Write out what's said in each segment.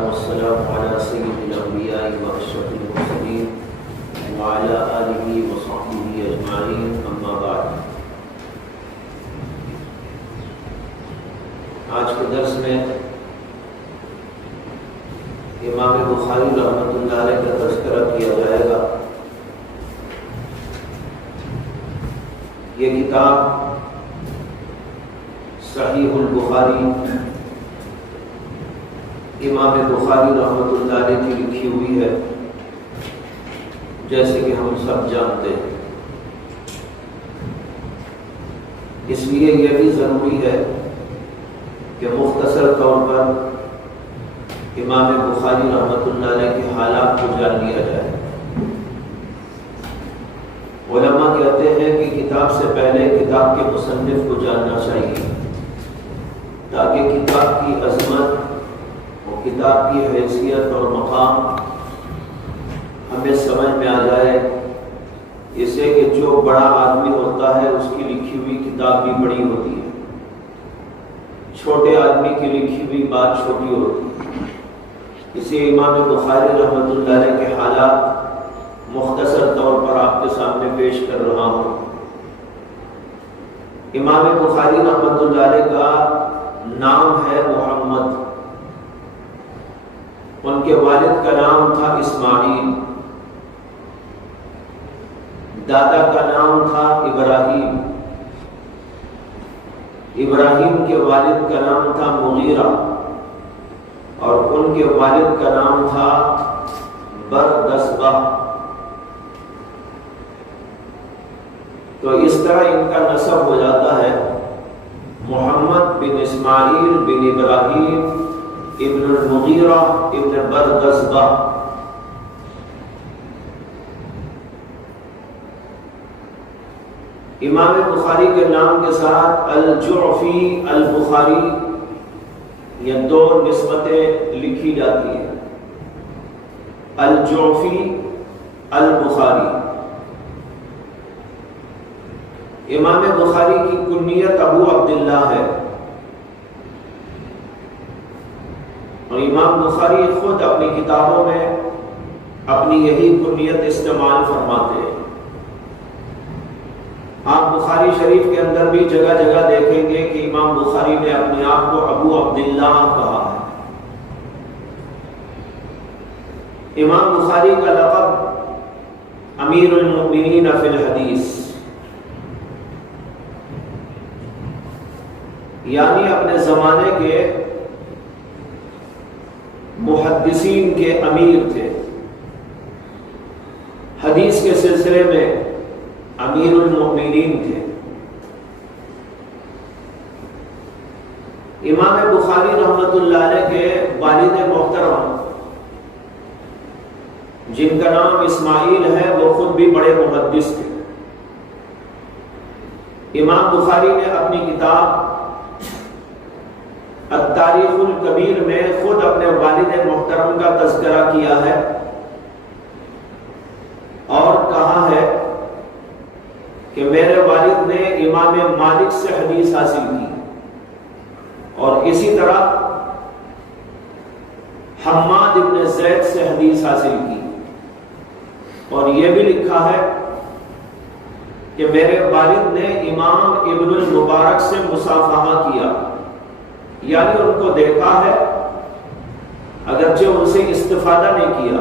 والسلام على سيد الأنبياء وأشرف المرسلين وعلى آله وصحبه أجمعين أما بعد۔ آج کے درس میں امام بخاری رحمۃ اللہ علیہ کا تذکرہ کیا جائے گا۔ یہ کتاب صحیح البخاری امام بخاری رحمۃ اللہ علیہ کی لکھی ہوئی ہے، جیسے کہ ہم سب جانتے ہیں۔ اس لیے یہ بھی ضروری ہے کہ مختصر طور پر امام بخاری رحمۃ اللہ علیہ کے حالات کو جان لیا جائے۔ علماء کہتے ہیں کہ کتاب سے پہلے کتاب کے مصنف کو جاننا چاہیے، تاکہ کتاب کی عظمت اور کتاب کی حیثیت اور مقام ہمیں سمجھ میں آ جائے، اسے کہ جو بڑا آدمی ہوتا ہے اس کی لکھی ہوئی کتاب بھی بڑی ہوتی ہے، چھوٹے آدمی کی لکھی ہوئی بات چھوٹی ہوتی ہے۔ اسی امام بخاری رحمۃ اللہ علیہ کے حالات مختصر طور پر آپ کے سامنے پیش کر رہا ہوں۔ امام بخاری رحمۃ اللہ علیہ کا نام ہے محمد، ان کے والد کا نام تھا اسماعیل، دادا کا نام تھا ابراہیم، ابراہیم کے والد کا نام تھا مغیرہ، اور ان کے والد کا نام تھا بردسبہ۔ تو اس طرح ان کا نسب ہو جاتا ہے محمد بن اسماعیل بن ابراہیم ابن المغیرہ ابن بردسبہ۔ امام بخاری کے نام کے ساتھ الجعفی البخاری یہ دو نسبتیں لکھی جاتی ہیں، الجعفی البخاری۔ امام بخاری کی کنیت ابو عبداللہ ہے، اور امام بخاری خود اپنی کتابوں میں اپنی یہی کنیت استعمال فرماتے ہیں۔ آپ بخاری شریف کے اندر بھی جگہ جگہ دیکھیں گے کہ امام بخاری نے اپنے آپ کو ابو عبداللہ کہا ہے۔ امام بخاری کا لقب امیر المؤمنین فی الحدیث، یعنی اپنے زمانے کے محدثین کے امیر تھے، حدیث کے سلسلے میں امیر المؤمنین تھے۔ امام بخاری رحمۃ اللہ علیہ کے والد محترم جن کا نام اسماعیل ہے، وہ خود بھی بڑے محدث تھے۔ امام بخاری نے اپنی کتاب التاریخ الکبیر میں خود اپنے والد محترم کا تذکرہ کیا ہے، اور کہا ہے کہ میرے والد نے امام مالک سے حدیث حاصل کی، اور اسی طرح حماد ابن زید سے حدیث حاصل کی، اور یہ بھی لکھا ہے کہ میرے والد نے امام ابن المبارک سے مصافحہ کیا، یعنی ان کو دیکھا ہے اگرچہ ان سے استفادہ نہیں کیا۔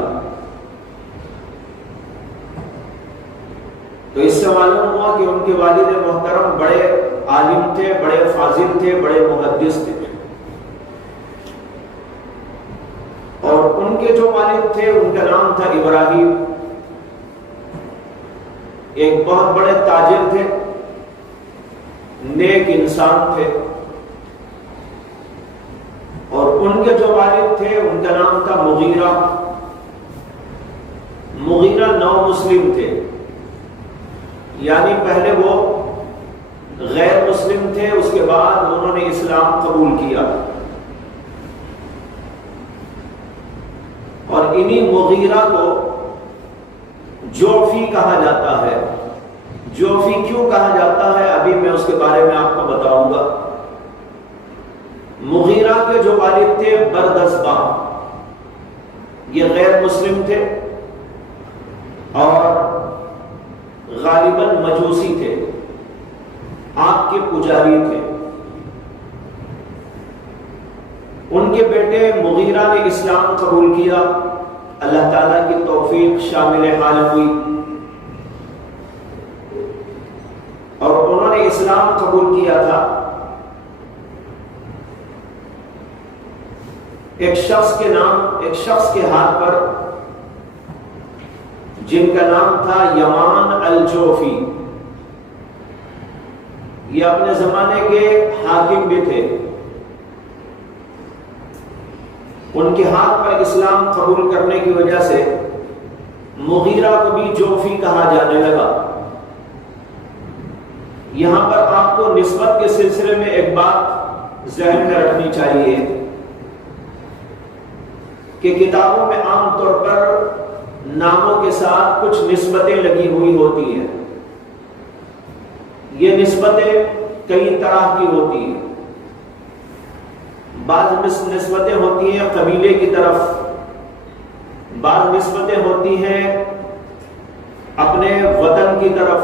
تو اس سے معلوم ہوا کہ ان کے والد محترم بڑے عالم تھے، بڑے فاضل تھے، بڑے محدث تھے۔ اور ان کے جو والد تھے ان کا نام تھا ابراہیم، ایک بہت بڑے تاجر تھے، نیک انسان تھے، اور ان کے جو والد تھے ان کا نام تھا مغیرہ۔ مغیرہ نو مسلم تھے، یعنی پہلے وہ غیر مسلم تھے، اس کے بعد انہوں نے اسلام قبول کیا، اور انہی مغیرہ کو جعفی کہا جاتا ہے۔ جعفی کیوں کہا جاتا ہے ابھی میں اس کے بارے میں آپ کو بتاؤں گا۔ مغیرہ کے جو والد تھے بردسبہ، یہ غیر مسلم تھے اور غالباً مجوسی تھے، آگ کے پجاری تھے۔ ان کے بیٹے مغیرہ نے اسلام قبول کیا، اللہ تعالیٰ کی توفیق شامل حال ہوئی اور انہوں نے اسلام قبول کیا تھا۔ ایک شخص کے ہاتھ پر جن کا نام تھا یمان الجوفی، یہ اپنے زمانے کے حاکم بھی تھے، ان کے ہاتھ پر اسلام قبول کرنے کی وجہ سے مغیرہ کو بھی جوفی کہا جانے لگا۔ یہاں پر آپ کو نسبت کے سلسلے میں ایک بات ذہن میں رکھنی چاہیے کہ کتابوں میں عام طور پر ناموں کے ساتھ کچھ نسبتیں لگی ہوئی ہوتی ہیں۔ یہ نسبتیں کئی طرح کی ہوتی ہیں۔ بعض نسبتیں ہوتی ہیں قبیلے کی طرف، بعض نسبتیں ہوتی ہیں اپنے وطن کی طرف،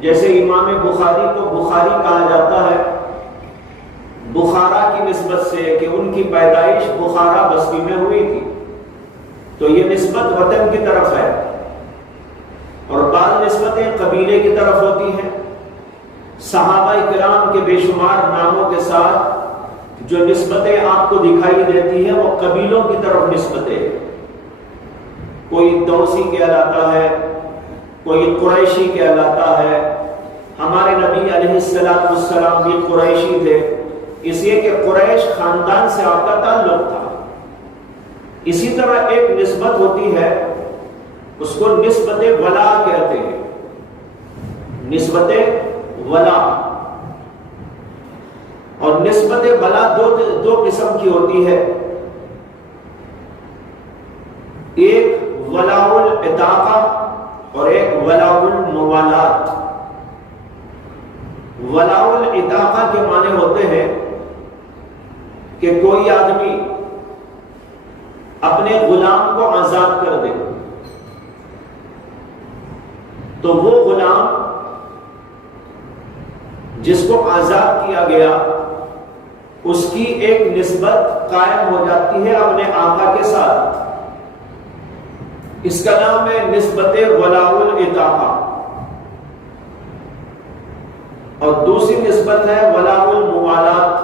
جیسے امام بخاری کو بخاری کہا جاتا ہے بخارا کی نسبت سے کہ ان کی پیدائش بخارا بستی میں ہوئی تھی، تو یہ نسبت وطن کی طرف ہے۔ اور بعض نسبتیں قبیلے کی طرف ہوتی ہیں۔ صحابہ کرام کے بے شمار ناموں کے ساتھ جو نسبتیں آپ کو دکھائی دیتی ہیں وہ قبیلوں کی طرف نسبتیں، کوئی دوسی کہلاتا ہے، کوئی قریشی کہلاتا ہے۔ ہمارے نبی علیہ السلام بھی قریشی تھے، اس لیے کہ قریش خاندان سے آپ کا تعلق تھا۔ اسی طرح ایک نسبت ہوتی ہے، اس کو نسبت ولا کہتے ہیں، نسبت ولا۔ اور نسبت ولا دو قسم کی ہوتی ہے، ایک ولاء العتاقہ اور ایک ولاء الموالات۔ ولاء العتاقہ کے معنی ہوتے ہیں کہ کوئی آدمی اپنے غلام کو آزاد کر دے تو وہ غلام جس کو آزاد کیا گیا اس کی ایک نسبت قائم ہو جاتی ہے اپنے آقا کے ساتھ، اس کا نام ہے نسبت ولاء العتاقہ۔ اور دوسری نسبت ہے ولاء الموالات،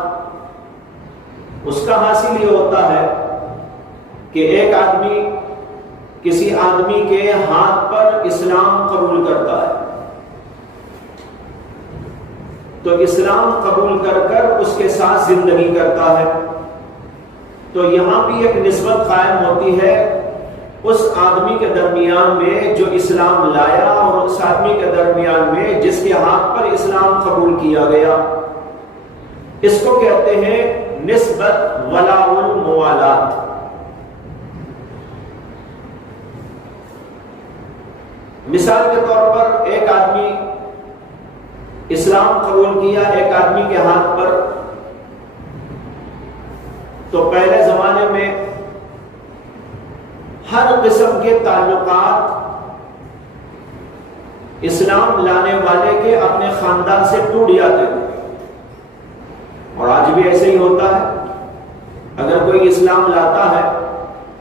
اس کا حاصل یہ ہوتا ہے کہ ایک آدمی کسی آدمی کے ہاتھ پر اسلام قبول کرتا ہے تو اسلام قبول کر کر اس کے ساتھ زندگی کرتا ہے، تو یہاں بھی ایک نسبت قائم ہوتی ہے اس آدمی کے درمیان میں جو اسلام لایا اور اس آدمی کے درمیان میں جس کے ہاتھ پر اسلام قبول کیا گیا۔ اس کو کہتے ہیں نسبت ولاء الموالات۔ مثال کے طور پر ایک آدمی اسلام قبول کیا ایک آدمی کے ہاتھ پر، تو پہلے زمانے میں ہر قسم کے تعلقات اسلام لانے والے کے اپنے خاندان سے ٹوٹ جاتے تھے، اور آج بھی ایسے ہی ہوتا ہے۔ اگر کوئی اسلام لاتا ہے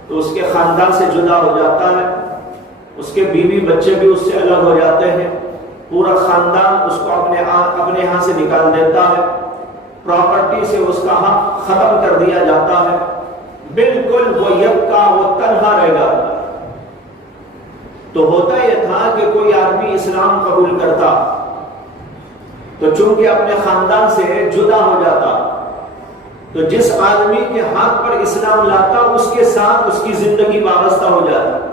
تو اس کے خاندان سے جدا ہو جاتا ہے، اس کے بیوی بچے بھی اس سے الگ ہو جاتے ہیں، پورا خاندان اس کو اپنے ہاں سے نکال دیتا ہے، پراپرٹی سے اس کا حق ختم کر دیا جاتا ہے، بالکل وہ یکا وہ تنہا رہ جاتا ہے۔ تو ہوتا یہ تھا کہ کوئی آدمی اسلام قبول کرتا تو چونکہ اپنے خاندان سے جدا ہو جاتا، تو جس آدمی کے ہاتھ پر اسلام لاتا اس کے ساتھ اس کی زندگی وابستہ ہو جاتی،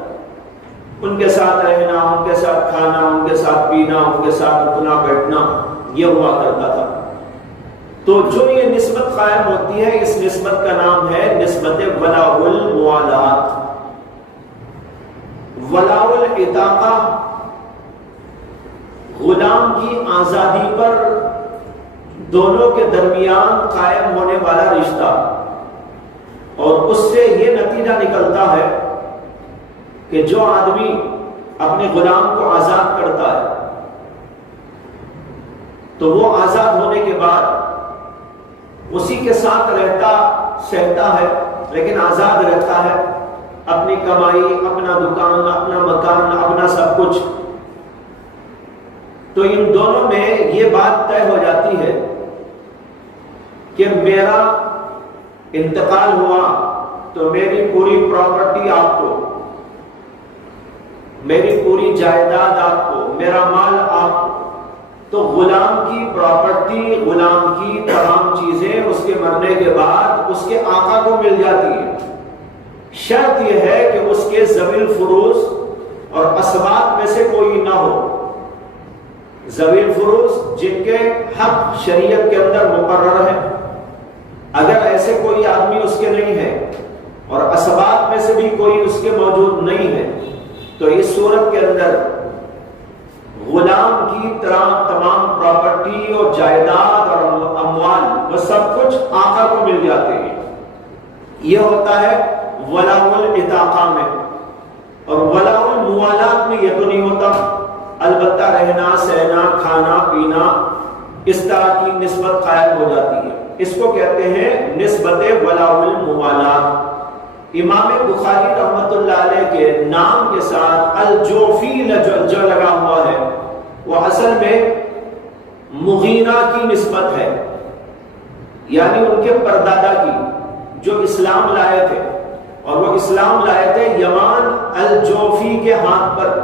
ان کے ساتھ رہنا، ان کے ساتھ کھانا، ان کے ساتھ پینا، ان کے ساتھ اٹھنا بیٹھنا، یہ ہوا کرتا تھا۔ تو جو یہ نسبت قائم ہوتی ہے اس نسبت کا نام ہے نسبت ولاء الموالات۔ ولاء العتاقہ غلام کی آزادی پر دونوں کے درمیان قائم ہونے والا رشتہ، اور اس سے یہ نتیجہ نکلتا ہے کہ جو آدمی اپنے غلام کو آزاد کرتا ہے تو وہ آزاد ہونے کے بعد اسی کے ساتھ رہتا سہتا ہے، لیکن آزاد رہتا ہے، اپنی کمائی، اپنا دکان، اپنا مکان، اپنا سب کچھ. تو ان دونوں میں یہ بات طے ہو جاتی ہے کہ میرا انتقال ہوا تو میری پوری پراپرٹی آپ کو، میری پوری جائیداد آپ کو، میرا مال آپ کو. تو غلام کی پراپرٹی، غلام کی تمام چیزیں اس کے مرنے کے بعد اس کے آقا کو مل جاتی ہے. شرط یہ ہے کہ اس کے ذوی الفروض اور اسباب میں سے کوئی نہ ہو. ذوی الفروض جن کے حق شریعت کے اندر مقرر ہے، اگر ایسے کوئی آدمی اس کے نہیں ہے اور اسباب میں سے بھی کوئی اس کے موجود نہیں ہے تو اس صورت کے اندر غلام کی تمام پراپرٹی اور جائیداد اور اموال وہ سب کچھ آقا کو مل جاتے ہیں. یہ ہوتا ہے ولاء العتاقہ میں. اور ولاء الموالات میں یہ تو نہیں ہوتا، البتہ رہنا سہنا کھانا پینا اس طرح کی نسبت قائم ہو جاتی ہے. اس کو کہتے ہیں نسبت ولاء الموالات. امام بخاری رحمۃ اللہ علیہ کے نام کے ساتھ الجوفی جو لگا ہوا ہے وہ اصل میں مغینہ کی نسبت ہے، یعنی ان کے پردادا کی جو اسلام لائے تھے، اور وہ اسلام لائے تھے یمان الجوفی کے ہاتھ پر.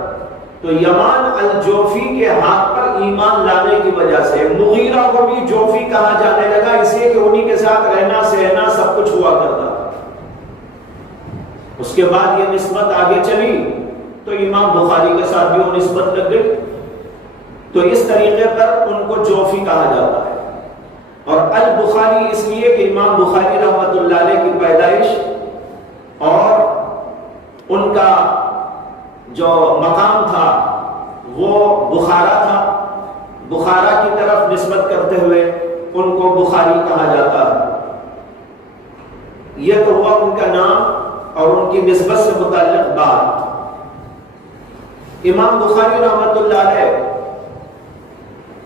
تو یمان الجوفی کے ہاتھ پر ایمان لانے کی وجہ سے مغیرہ کو بھی جوفی کہا جانے لگا، اس لیے کہ انہی کے ساتھ رہنا سہنا سب کچھ ہوا کرتا. اس کے بعد یہ نسبت آگے چلی تو امام بخاری کے ساتھ بھی وہ نسبت لگ گئی. تو اس طریقے پر ان کو جوفی کہا جاتا ہے. اور البخاری اس لیے کہ امام بخاری رحمۃ اللہ علیہ کی پیدائش اور ان کا جو مقام تھا وہ بخارا تھا. بخارا کی طرف نسبت کرتے ہوئے ان کو بخاری کہا جاتا ہے. یہ تو ہوا ان کا نام اور ان کی نسبت سے متعلق بات. امام بخاری رحمۃ اللہ علیہ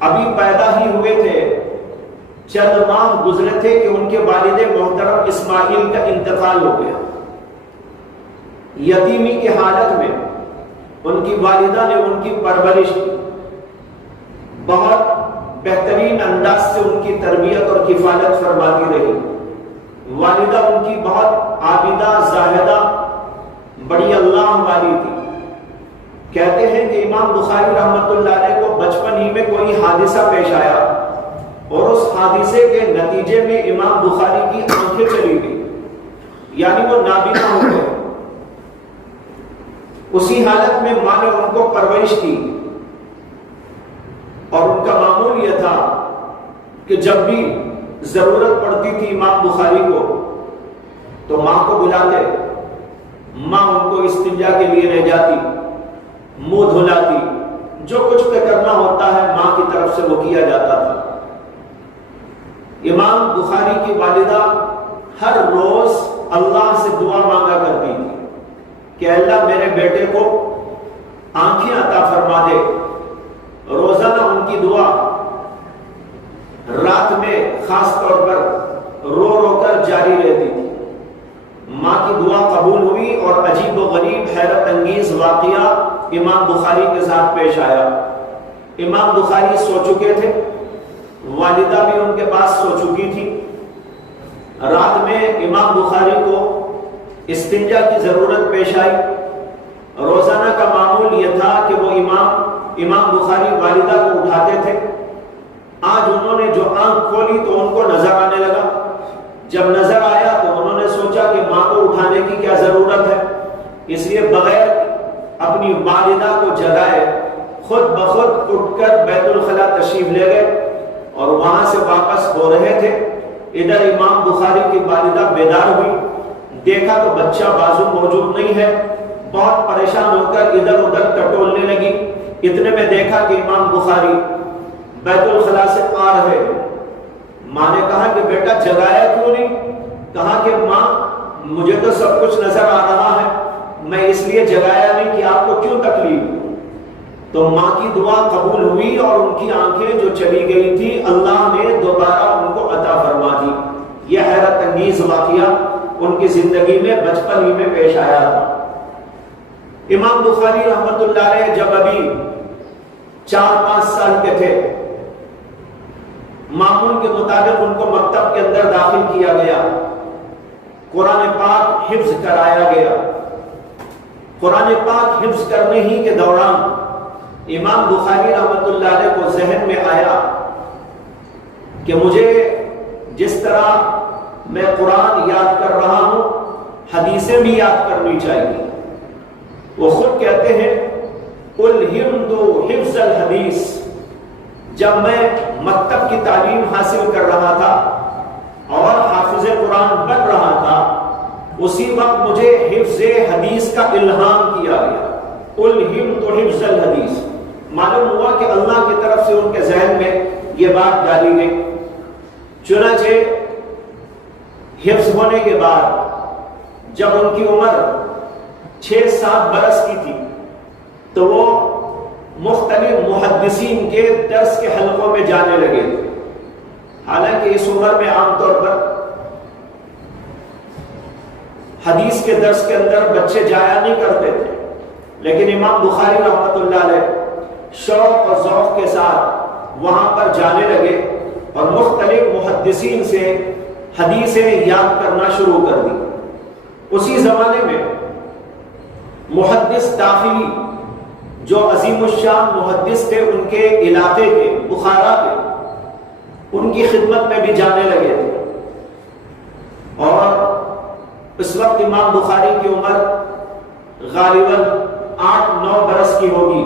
ابھی پیدا ہی ہوئے تھے، چند ماہ گزرے تھے کہ ان کے والد محترم اسماعیل کا انتقال ہو گیا. یتیمی کی حالت میں ان کی والدہ نے ان کی پرورش کی، بہت بہترین انداز سے ان کی تربیت اور کفالت فرماتی رہی. والدہ ان کی بہت عابدہ زاہدہ بڑی اللہ والی تھی. کہتے ہیں کہ امام بخاری رحمۃ اللہ علیہ کو بچپن ہی میں کوئی حادثہ پیش آیا اور اس حادثے کے نتیجے میں امام بخاری کی آنکھیں چلی گئی، یعنی وہ نابینا ہو گئے. اسی حالت میں ماں نے ان کو پرورش کی اور ان کا معمول یہ تھا کہ جب بھی ضرورت پڑتی تھی امام بخاری کو تو ماں کو بلاتے، ماں ان کو استنجا کے لیے لے جاتی، منہ دھلاتی، جو کچھ پہ کرنا ہوتا ہے ماں کی طرف سے وہ کیا جاتا تھا. امام بخاری کی والدہ ہر روز اللہ سے دعا مانگا کرتی تھی کہ اللہ میرے بیٹے کو آنکھیں عطا فرما دے. روزانہ ان کی دعا رات میں خاص طور پر رو رو کر جاری رہتی تھی. ماں کی دعا قبول ہوئی اور عجیب و غریب حیرت انگیز واقعہ امام بخاری کے ساتھ پیش آیا. امام بخاری سو چکے تھے، والدہ بھی ان کے پاس سو چکی تھی. رات میں امام بخاری کو استنجا کی ضرورت پیش آئی. روزانہ کا معمول یہ تھا کہ وہ امام بخاری والدہ کو اٹھاتے تھے. آج انہوں نے جو آنکھ کھولی تو ان کو نظر آنے لگا. جب نظر آیا تو انہوں نے سوچا کہ ماں کو اٹھانے کی کیا ضرورت ہے، اس لیے بغیر اپنی والدہ کو جگائے خود بخود اٹھ کر بیت الخلا تشریف لے گئے اور وہاں سے واپس ہو رہے تھے. ادھر امام بخاری کی والدہ بیدار ہوئی، دیکھا تو بچہ بازو موجود نہیں ہے. بہت پریشان ہو کر ادھر ادھر ٹٹولنے لگی. اتنے میں دیکھا کہ امام بخاری بیت الخلا سے آ رہے. ماں نے کہا کہ بیٹا جگایا کیوں نہیں؟ کہا کہ ماں مجھے تو سب کچھ نظر آ رہا ہے، میں اس لیے جگایا نہیں کہ آپ کو کیوں تکلیف ہو۔ تو ماں کی دعا قبول ہوئی اور ان کی آنکھیں جو چلی گئی تھی اللہ نے دوبارہ ان کو عطا فرما دی۔ یہ حیرت انگیز واقعہ ان کی زندگی میں بچپن ہی میں پیش آیا تھا۔ امام بخاری رحمۃ اللہ علیہ جب ابھی 4-5 سال کے تھے، معمول کے مطابق ان کو مکتب کے اندر داخل کیا گیا، قرآن پاک حفظ کرایا گیا۔ قرآن پاک حفظ کرنے ہی کے دوران امام بخاری رحمۃ اللہ علیہ کو ذہن میں آیا کہ مجھے جس طرح میں قرآن یاد کر رہا ہوں حدیثیں بھی یاد کرنی چاہیے۔ وہ خود کہتے ہیں الہمت حفظ الحدیث، جب میں مکتب کی تعلیم حاصل کر رہا تھا اور حافظ قرآن بن رہا تھا، اسی وقت مجھے حفظ حدیث کا الہام کیا گیا۔ الہمت حفظ الحدیث، معلوم ہوا کہ اللہ کی طرف سے ان کے ذہن میں یہ بات ڈالی گئی۔ چنانچہ حفظ ہونے کے بعد جب ان کی عمر 6-7 برس کی تھی تو وہ مختلف محدثین کے درس کے حلقوں میں جانے لگے تھے۔ حالانکہ اس عمر میں عام طور پر حدیث کے درس کے اندر بچے جایا نہیں کرتے تھے، لیکن امام بخاری رحمۃ اللہ علیہ شوق اور ذوق کے ساتھ وہاں پر جانے لگے اور مختلف محدثین سے حدیثیں یاد کرنا شروع کر دی۔ اسی زمانے میں محدث داخلی جو عظیم الشان محدث تھے ان کے علاقے کے بخارا کے، ان کی خدمت میں بھی جانے لگے تھے۔ اور اس وقت امام بخاری کی عمر غالباً 8-9 برس کی ہوگی۔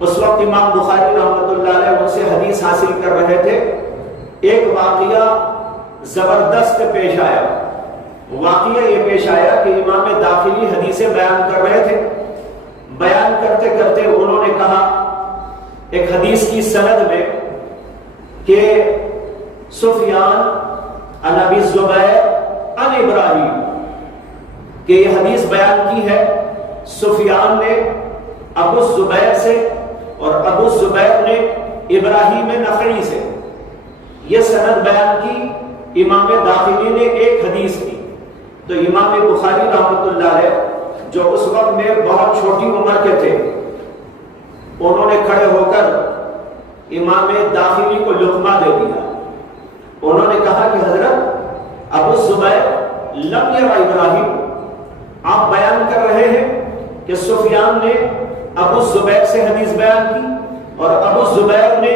اس وقت امام بخاری رحمۃ اللہ علیہ ان سے حدیث حاصل کر رہے تھے۔ ایک واقعہ زبردست پیش آیا۔ واقعہ یہ پیش آیا کہ امام داخلی حدیثیں بیان کر رہے تھے۔ بیان کرتے کرتے انہوں نے کہا ایک حدیث کی سند میں کہ سفیان عن ابی الزبیر عن ابراہیم، کہ یہ حدیث بیان کی ہے سفیان نے ابو الزبیر سے اور ابو الزبیر نے ابراہیم نخعی سے۔ یہ سند بیان کی امام داخلی نے ایک حدیث کی۔ تو امام بخاری رحمۃ اللہ علیہ جو اس وقت میں بہت چھوٹی عمر کے تھے، انہوں نے کھڑے ہو کر امام داخلی کو لقمہ دے دیا۔ انہوں نے کہا کہ حضرت ابو الزبیر لم یرا ابراہیم، آپ بیان کر رہے ہیں کہ سفیان نے ابو الزبیر سے حدیث بیان کی اور ابو الزبیر نے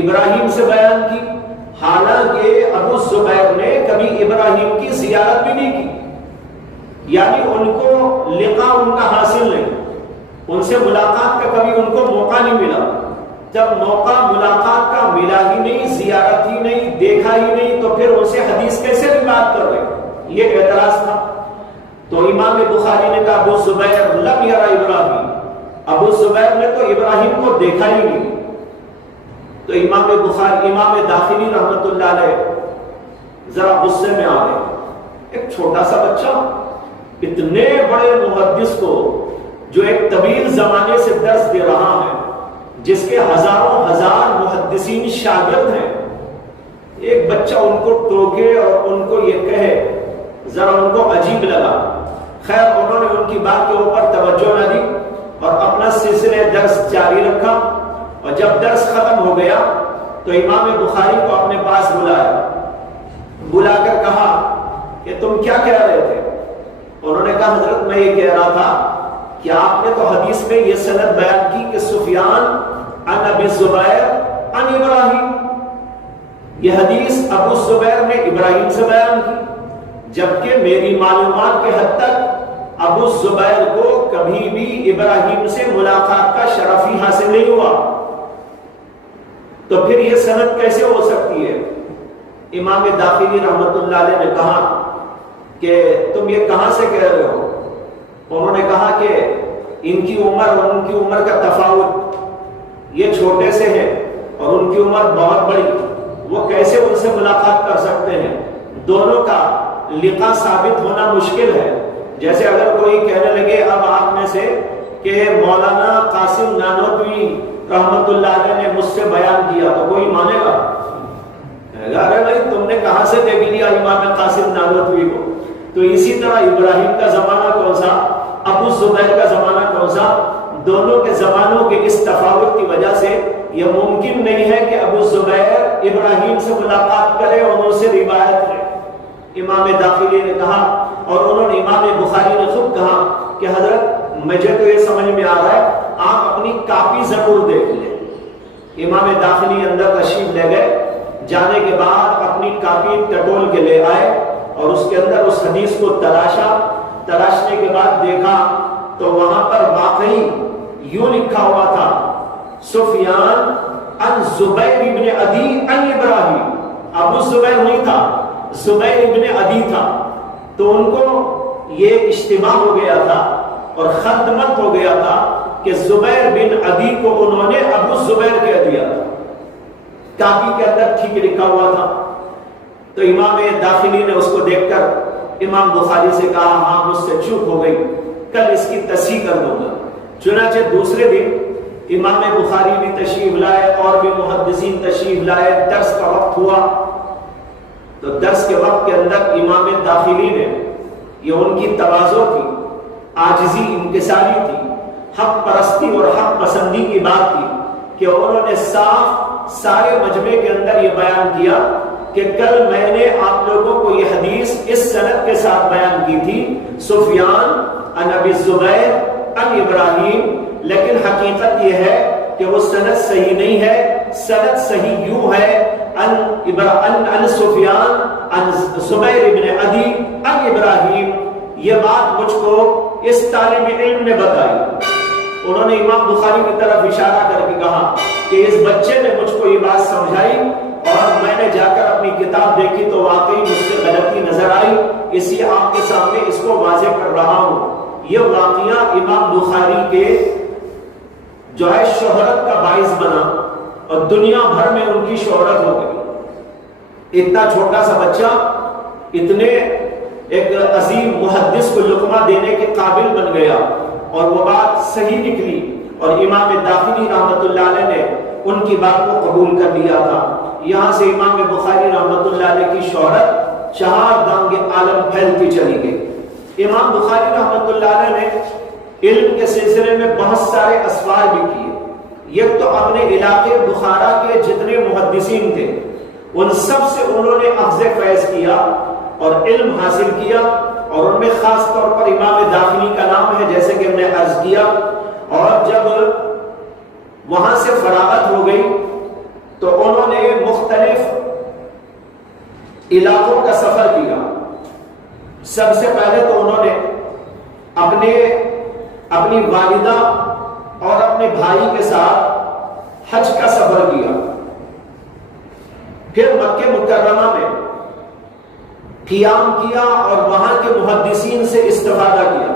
ابراہیم سے بیان کی، حالانکہ ابو الزبیر نے کبھی ابراہیم کی زیارت بھی نہیں کی، یعنی ان کو لقاء ان کا حاصل نہیں، ان سے ملاقات کا کبھی ان کو موقع نہیں ملا۔ جب موقع ملاقات کا ملا ہی نہیں، زیارت ہی نہیں، دیکھا ہی نہیں، تو پھر ان سے حدیث کیسے بھی بات کر رہے؟ یہ اعتراض تھا۔ تو امام بخاری نے کہا ابو الزبیر لم یرا ابراہیم، ابو الزبیر نے تو ابراہیم کو دیکھا ہی نہیں۔ تو امام داخلی رحمۃ اللہ علیہ ذرا غصے میں آ گئے۔ ایک چھوٹا سا بچہ اتنے بڑے محدث کو جو ایک طویل زمانے سے درس دے رہا ہے، جس کے ہزاروں ہزار محدثین شاگرد ہیں، ایک بچہ ان کو ٹوکے اور ان کو یہ کہے، ذرا ان کو عجیب لگا۔ خیر انہوں نے ان کی بات کے اوپر توجہ نہ دی اور اپنا سلسلہ درس جاری رکھا، اور جب درس ختم ہو گیا تو امام بخاری کو اپنے پاس بلایا، بلا کر کہا کہ تم کیا کہہ رہے تھے؟ انہوں نے کہا حضرت میں یہ کہہ رہا تھا کہ آپ نے تو حدیث میں یہ سند بیان کی کہ سفیان عن ابی الزبیر عن ابراہیم، یہ حدیث ابو الزبیر نے ابراہیم سے بیان کی، جبکہ میری معلومات کے حد تک ابو الزبیر کو کبھی بھی ابراہیم سے ملاقات کا شرف ہی حاصل نہیں ہوا، تو پھر یہ سند کیسے ہو سکتی ہے؟ امام داخلی رحمۃ اللہ علیہ نے کہا کہ تم یہ کہاں سے کہہ رہے ہو؟ انہوں نے کہا کہ ان کی عمر اور ان کی عمر کا تفاوت، یہ چھوٹے سے ہیں اور ان کی عمر بہت بڑی، وہ کیسے ان سے ملاقات کر سکتے ہیں؟ دونوں کا لقاء ثابت ہونا مشکل ہے. جیسے اگر کوئی کہنے لگے اب آپ میں سے کہ مولانا قاسم نانوتوی رحمت اللہ علیہ نے مجھ سے بیان کیا، تو کوئی مانے گا؟ ارے بھائی تم نے کہاں سے دیکھ لیا امام قاسم نانوتوی کو؟ تو اسی طرح ابراہیم کا زمانہ کون سا، ابو زبیر کا زمانہ کون سا؟ دونوں کے زمانوں کے اس تفاوت کی وجہ سے یہ ممکن نہیں ہے کہ ابو زبیر ابراہیم سے ملاقات کرے اور ان سے روایت کرے. امام داخلی نے کہا اور انہوں نے امام بخاری نے خود کہا کہ حضرت مجھے تو یہ سمجھ میں آ رہا ہے آپ اپنی کاپی ضرور دیکھ لیں. امام داخلی اندر تشریف لے گئے، جانے کے بعد اپنی کاپی ٹٹول کے لے آئے اور اس کے اندر اس حدیث کو تراشنے کے بعد دیکھا تو وہاں پر واقعی یوں لکھا ہوا تھا سفیان عن زبیر ابن عدی عن ابراہیم. ابو زبیر نہیں تھا، زبیر ابن عدی تھا. تو ان کو یہ اجتماع ہو گیا تھا اور خدمت ہو گیا تھا کہ زبیر بن عدی کو انہوں نے ابو زبیر کہہ دیا تھا. کاپی کے اندر ٹھیک لکھا ہوا تھا. تو امام داخلی نے اس کو دیکھ کر امام بخاری سے کہا ہاں مجھ سے چوک ہو گئی، کل اس کی تصحیح کر دوں گا. چنانچہ دوسرے دن امام بخاری بھی تشریف لائے اور بھی محدثین تشریف لائے. درس کا وقت ہوا تو درس کے وقت کے اندر امام داخلی نے، یہ ان کی تواضع تھی، عاجزی انکساری تھی، حق پرستی اور حق پسندی کی بات تھی کہ انہوں نے صاف سارے مجمع کے اندر یہ بیان کیا کہ کل میں نے آپ لوگوں کو یہ حدیث اس سند کے ساتھ بیان کی تھی سفیان عن ابی زبیر عن ابراہیم، لیکن حقیقت یہ ہے کہ وہ سند صحیح نہیں ہے. سند صحیح یوں ہے عن سفیان عن زبیر ابن عدی عن ابراہیم. یہ بات مجھ کو اس طالب علم نے بتائی. انہوں نے امام بخاری کی طرف اشارہ کر کے کہا کہ اس بچے نے مجھ کو یہ بات سمجھائی اور میں نے جا کر اپنی کتاب دیکھی تو واقعی مجھ سے غلطی نظر آئی، اس لیے آپ کے سامنے اس کو واضح کر رہا ہوں. یہ واقعہ امام بخاری کے جو ہے شہرت کا باعث بنا اور دنیا بھر میں ان کی شہرت ہو گئی. اتنا چھوٹا سا بچہ اتنے ایک عظیم محدث کو لقمہ دینے کے قابل بن گیا اور وہ بات صحیح نکلی اور امام داخلی رحمت اللہ علیہ نے ان کی بات کو قبول کر لیا تھا. یہاں سے امام بخاری رحمت اللہ علیہ کی شہرت چہار دانگ عالم پھیلتی چلی گئی. امام بخاری رحمت اللہ علیہ نے علم کے سلسلے میں بہت سارے اسفار بھی کیے. یہ تو اپنے علاقے بخارا کے جتنے محدثین تھے ان سب سے انہوں نے اخذ فیض کیا اور علم حاصل کیا، اور ان میں خاص طور پر امام داخلی کا نام ہے جیسے کہ ہم نے عرض کیا. اور جب وہاں سے فراغت ہو گئی تو انہوں نے مختلف علاقوں کا سفر کیا. سب سے پہلے تو انہوں نے اپنی والدہ اور اپنے بھائی کے ساتھ حج کا سفر کیا. پھر مکہ مکرمہ میں قیام کیا اور وہاں کے محدثین سے استفادہ کیا.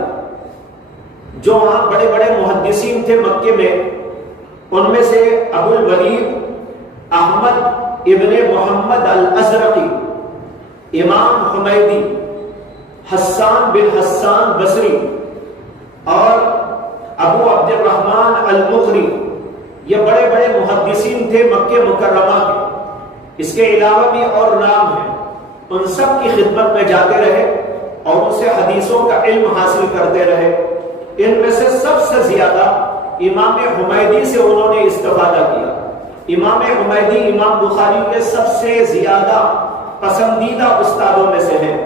جو وہاں بڑے بڑے محدثین تھے مکے میں، ان میں سے ابو الولید احمد ابن محمد الازرقی، امام حمیدی، حسان بن حسان بصری اور ابو عبد الرحمن المقری، یہ بڑے بڑے محدثین تھے مکہ مکرمہ کے. اس کے علاوہ بھی اور نام ہیں. ان سب کی خدمت میں جاتے رہے اور ان سے حدیثوں کا علم حاصل کرتے رہے. ان میں سے سب سے زیادہ امام حمیدی سے انہوں نے استفادہ کیا. امام حمیدی امام بخاری کے سب سے زیادہ پسندیدہ استادوں میں سے ہیں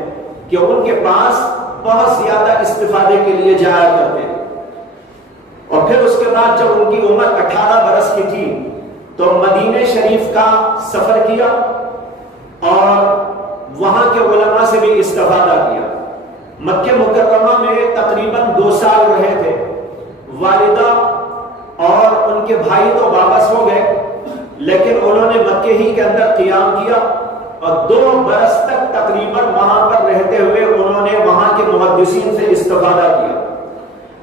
کہ ان کے پاس بہت زیادہ استفادے کے لیے جایا کرتے. اور پھر اس کے بعد جب ان کی عمر 18 برس کی تھی تو مدینہ شریف کا سفر کیا اور وہاں کے علماء سے بھی استفادہ کیا. مکہ مکرمہ میں تقریباً 2 سال رہے تھے. والدہ اور ان کے بھائی تو واپس ہو گئے لیکن انہوں نے مکہ ہی کے اندر قیام کیا اور 2 برس تک تقریباً وہاں پر رہتے ہوئے انہوں نے وہاں کے محدثین سے استفادہ کیا.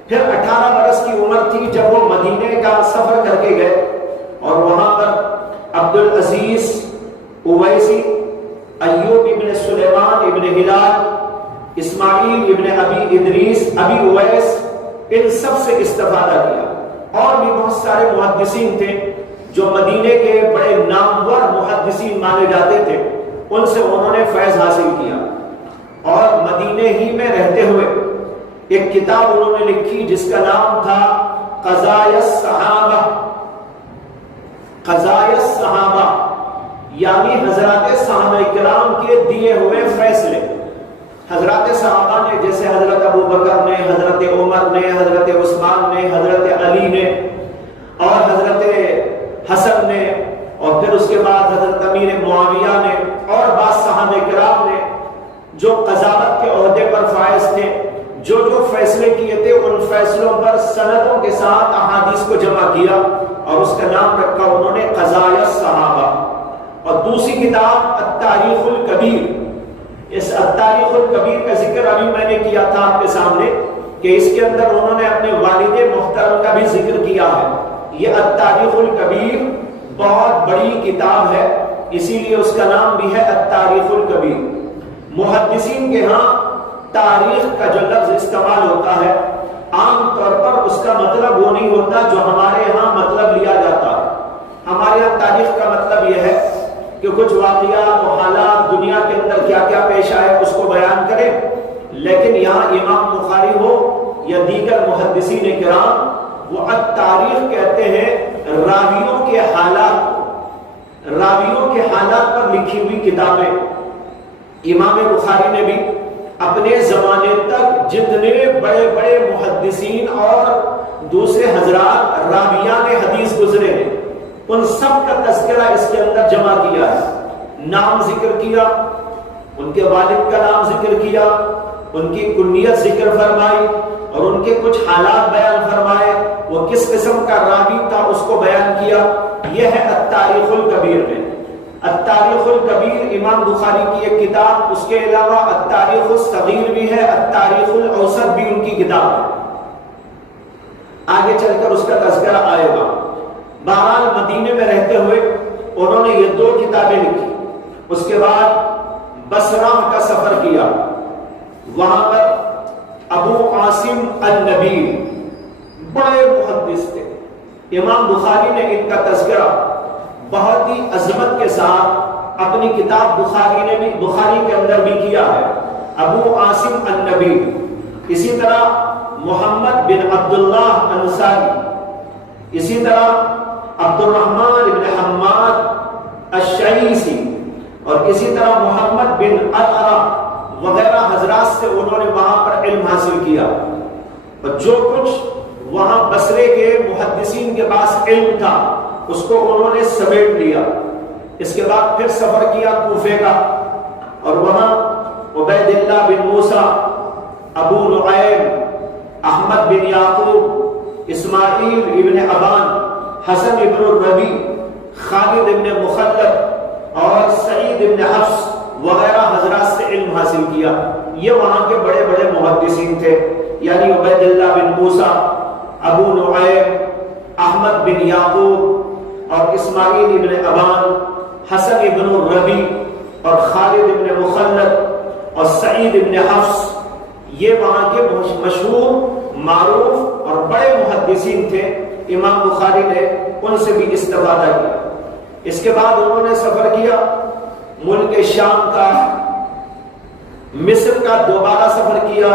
پھر 18 برس کی عمر تھی جب وہ مدینے کا سفر کر کے گئے اور وہاں پر عبد العزیز اویسی، ایوب ابن سلیمان ابن ابن ہلال، اسماعیل ابن ابی ادریس، ابی اویس، ان سب سے استفادہ کیا۔ اور بھی بہت سارے محدثین تھے جو مدینے کے بڑے نامور محدثین مانے جاتے تھے، ان سے انہوں نے فیض حاصل کیا۔ اور مدینے ہی میں رہتے ہوئے ایک کتاب انہوں نے لکھی جس کا نام تھا قضائے الصحابہ، قضائے الصحابہ، یعنی حضرات صحابہ کرام کے دیے ہوئے فیصلے۔ حضرات صحابہ نے، جیسے حضرت ابو بکر نے، حضرت عمر نے، حضرت عثمان نے، حضرت علی نے اور حضرت حسن نے، اور پھر اس کے بعد حضرت امیر معاویہ نے اور بعض صحابہ کرام نے جو قضاوت کے عہدے پر فائز تھے، جو جو فیصلے کیے تھے، ان فیصلوں پر سندوں کے ساتھ احادیث کو جمع کیا اور اس کا نام رکھا انہوں نے قضائے الصحابہ۔ اور دوسری کتاب التاریخ الکبیر، اس التاریخ الکبیر کا ذکر ابھی میں نے کیا تھا آپ کے سامنے کہ اس کے اندر انہوں نے اپنے والد محترم کا بھی ذکر کیا ہے۔ یہ التاریخ الکبیر بہت بڑی کتاب ہے، اسی لیے اس کا نام بھی ہے التاریخ الکبیر۔ محدثین کے ہاں تاریخ کا جو لفظ استعمال ہوتا ہے عام طور پر اس کا مطلب وہ نہیں ہوتا جو ہمارے ہاں مطلب لیا جاتا ہے۔ ہمارے ہاں تاریخ کا مطلب یہ ہے کہ کچھ واقعات و حالات دنیا کے اندر کیا کیا پیش آئے اس کو بیان کرے، لیکن یہاں امام بخاری ہو یا دیگر محدثین کرام وہ التاریخ کہتے ہیں راویوں کے حالات، راویوں کے حالات پر لکھی ہوئی کتابیں۔ امام بخاری نے بھی اپنے زمانے تک جتنے بڑے بڑے محدثین اور دوسرے حضرات راویان حدیث گزرے ہیں ان سب کا تذکرہ اس کے اندر جمع کیا ہے، نام ذکر کیا، ان کے والد کا نام ذکر کیا، ان کی کنیت ذکر فرمائی اور ان کے کچھ حالات بیان فرمائے، وہ کس قسم کا راوی تھا اس کو بیان کیا۔ یہ ہے التاریخ الکبیر میں۔ التاریخ الکبیر امام بخاری کی ایک کتاب، اس کے علاوہ التاریخ الصغیر بھی ہے، التاریخ الاوسط بھی ان کی کتاب ہے، آگے چل کر اس کا تذکرہ آئے گا۔ بہرحال مدینے میں رہتے ہوئے انہوں نے یہ دو کتابیں لکھی، اس کے بعد بصرہ کا سفر کیا، وہاں پر ابو عاصم النبیل بڑے محدث تھے، امام بخاری نے ان کا تذکرہ بہت ہی عظمت کے ساتھ اپنی کتاب بخاری کے اندر بھی کیا ہے، ابو عاصم النبیل۔ اسی طرح محمد بن عبداللہ انصاری، اسی طرح عبد الرحمن بن حماد الشعیسی، اور اسی طرح محمد بن عطرہ وغیرہ حضرات سے انہوں نے وہاں پر علم حاصل کیا، اور جو کچھ وہاں بصرے کے محدثین کے پاس علم تھا اس کو انہوں نے سمیٹ لیا۔ اس کے بعد پھر سفر کیا کوفے کا، اور وہاں عبید اللہ بن موسیٰ، ابو نعیم، احمد بن یعقوب، اسماعیل ابن ابان، حسن ابن الربیع، خالد ابن مخلد اور سعید ابن حفص وغیرہ حضرات سے علم حاصل کیا۔ یہ وہاں کے بڑے بڑے محدثین تھے، یعنی عبید اللہ بن موسیٰ، ابو نعیم، احمد بن یعقوب اور اسماعیل ابن ابان، حسن ابن الربیع اور خالد ابن مخلد اور سعید ابن حفص، یہ وہاں کے مشہور معروف اور بڑے محدثین تھے۔ امام بخاری نے ان سے بھی استفادہ کیا۔ اس کے بعد انہوں نے سفر کیا ملک شام کا، مصر کا دوبارہ سفر کیا،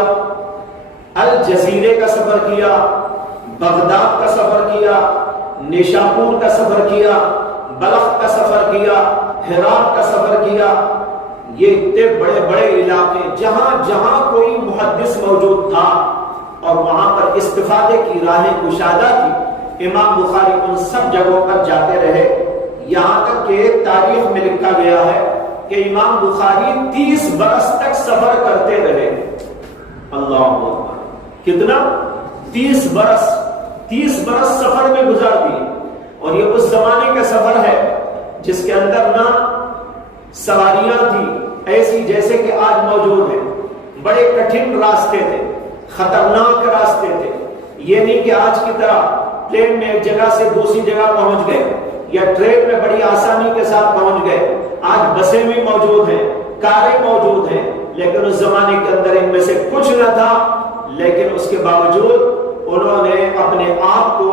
الجزیرے کا سفر کیا، بغداد کا سفر کیا، نیشاپور کا سفر کیا، بلخ کا سفر کیا، ہرات کا سفر کیا۔ یہ اتنے بڑے بڑے علاقے جہاں جہاں کوئی محدث موجود تھا اور وہاں پر استفادے کی راہیں کشادہ تھی، امام بخاری ان سب جگہوں پر جاتے رہے، یہاں تک کہ تاریخ میں لکھا گیا ہے کہ امام بخاری 30 برس تک سفر کرتے رہے۔ اللہ اکبر، کتنا؟ 30 برس سفر میں گزار دیے۔ اور یہ اس زمانے کا سفر ہے جس کے اندر نہ سواریاں تھی ایسی جیسے کہ آج موجود ہیں، بڑے کٹھن راستے تھے، خطرناک راستے تھے۔ یہ نہیں کہ آج کی طرح پلین میں ایک جگہ سے دوسری جگہ پہنچ گئے یا ٹرین میں بڑی آسانی کے ساتھ پہنچ گئے۔ آج بسیں بھی موجود ہیں، کاریں موجود ہیں، لیکن اس زمانے کے اندر ان میں سے کچھ نہ تھا، لیکن اس کے باوجود انہوں نے اپنے آپ کو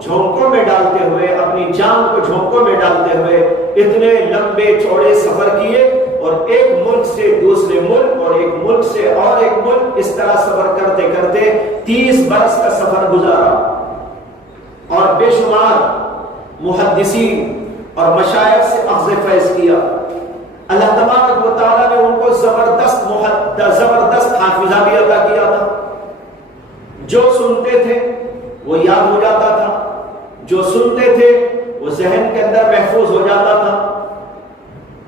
جھونکوں میں ڈالتے ہوئے، اپنی جان کو جھونکوں میں ڈالتے ہوئے اتنے لمبے چوڑے سفر کیے، اور ایک ملک سے دوسرے ملک اور ایک ملک سے اور ایک ملک، اس طرح سفر کرتے کرتے 30 برس کا سفر گزارا، اور بے شمار محدثین اور مشائخ سے اخذ فیض کیا۔ اللہ تبارک و تعالیٰ نے ان کو زبردست حافظہ بھی عطا کیا تھا، جو سنتے تھے وہ یاد ہو جاتا تھا، جو سنتے تھے وہ ذہن کے اندر محفوظ ہو جاتا تھا۔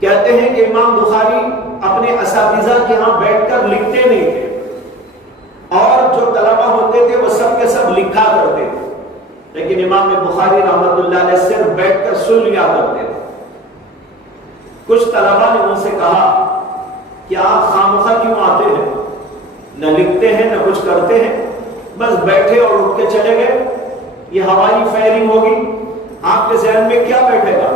کہتے ہیں کہ امام بخاری اپنے اساتذہ کے ہاں بیٹھ کر لکھتے نہیں تھے، اور جو طلبہ ہوتے تھے وہ سب کے سب لکھا کرتے تھے، لیکن امام بخاری رحمۃ اللہ علیہ صرف بیٹھ کر سن لیا کرتے تھے۔ کچھ طلبہ نے ان سے کہا کہ آپ خامخواہ کیوں آتے ہیں، نہ لکھتے ہیں نہ کچھ کرتے ہیں، بس بیٹھے اور اٹھ کے چلے گئے، یہ ہوائی فائرنگ ہوگی، آپ کے ذہن میں کیا بیٹھے گا؟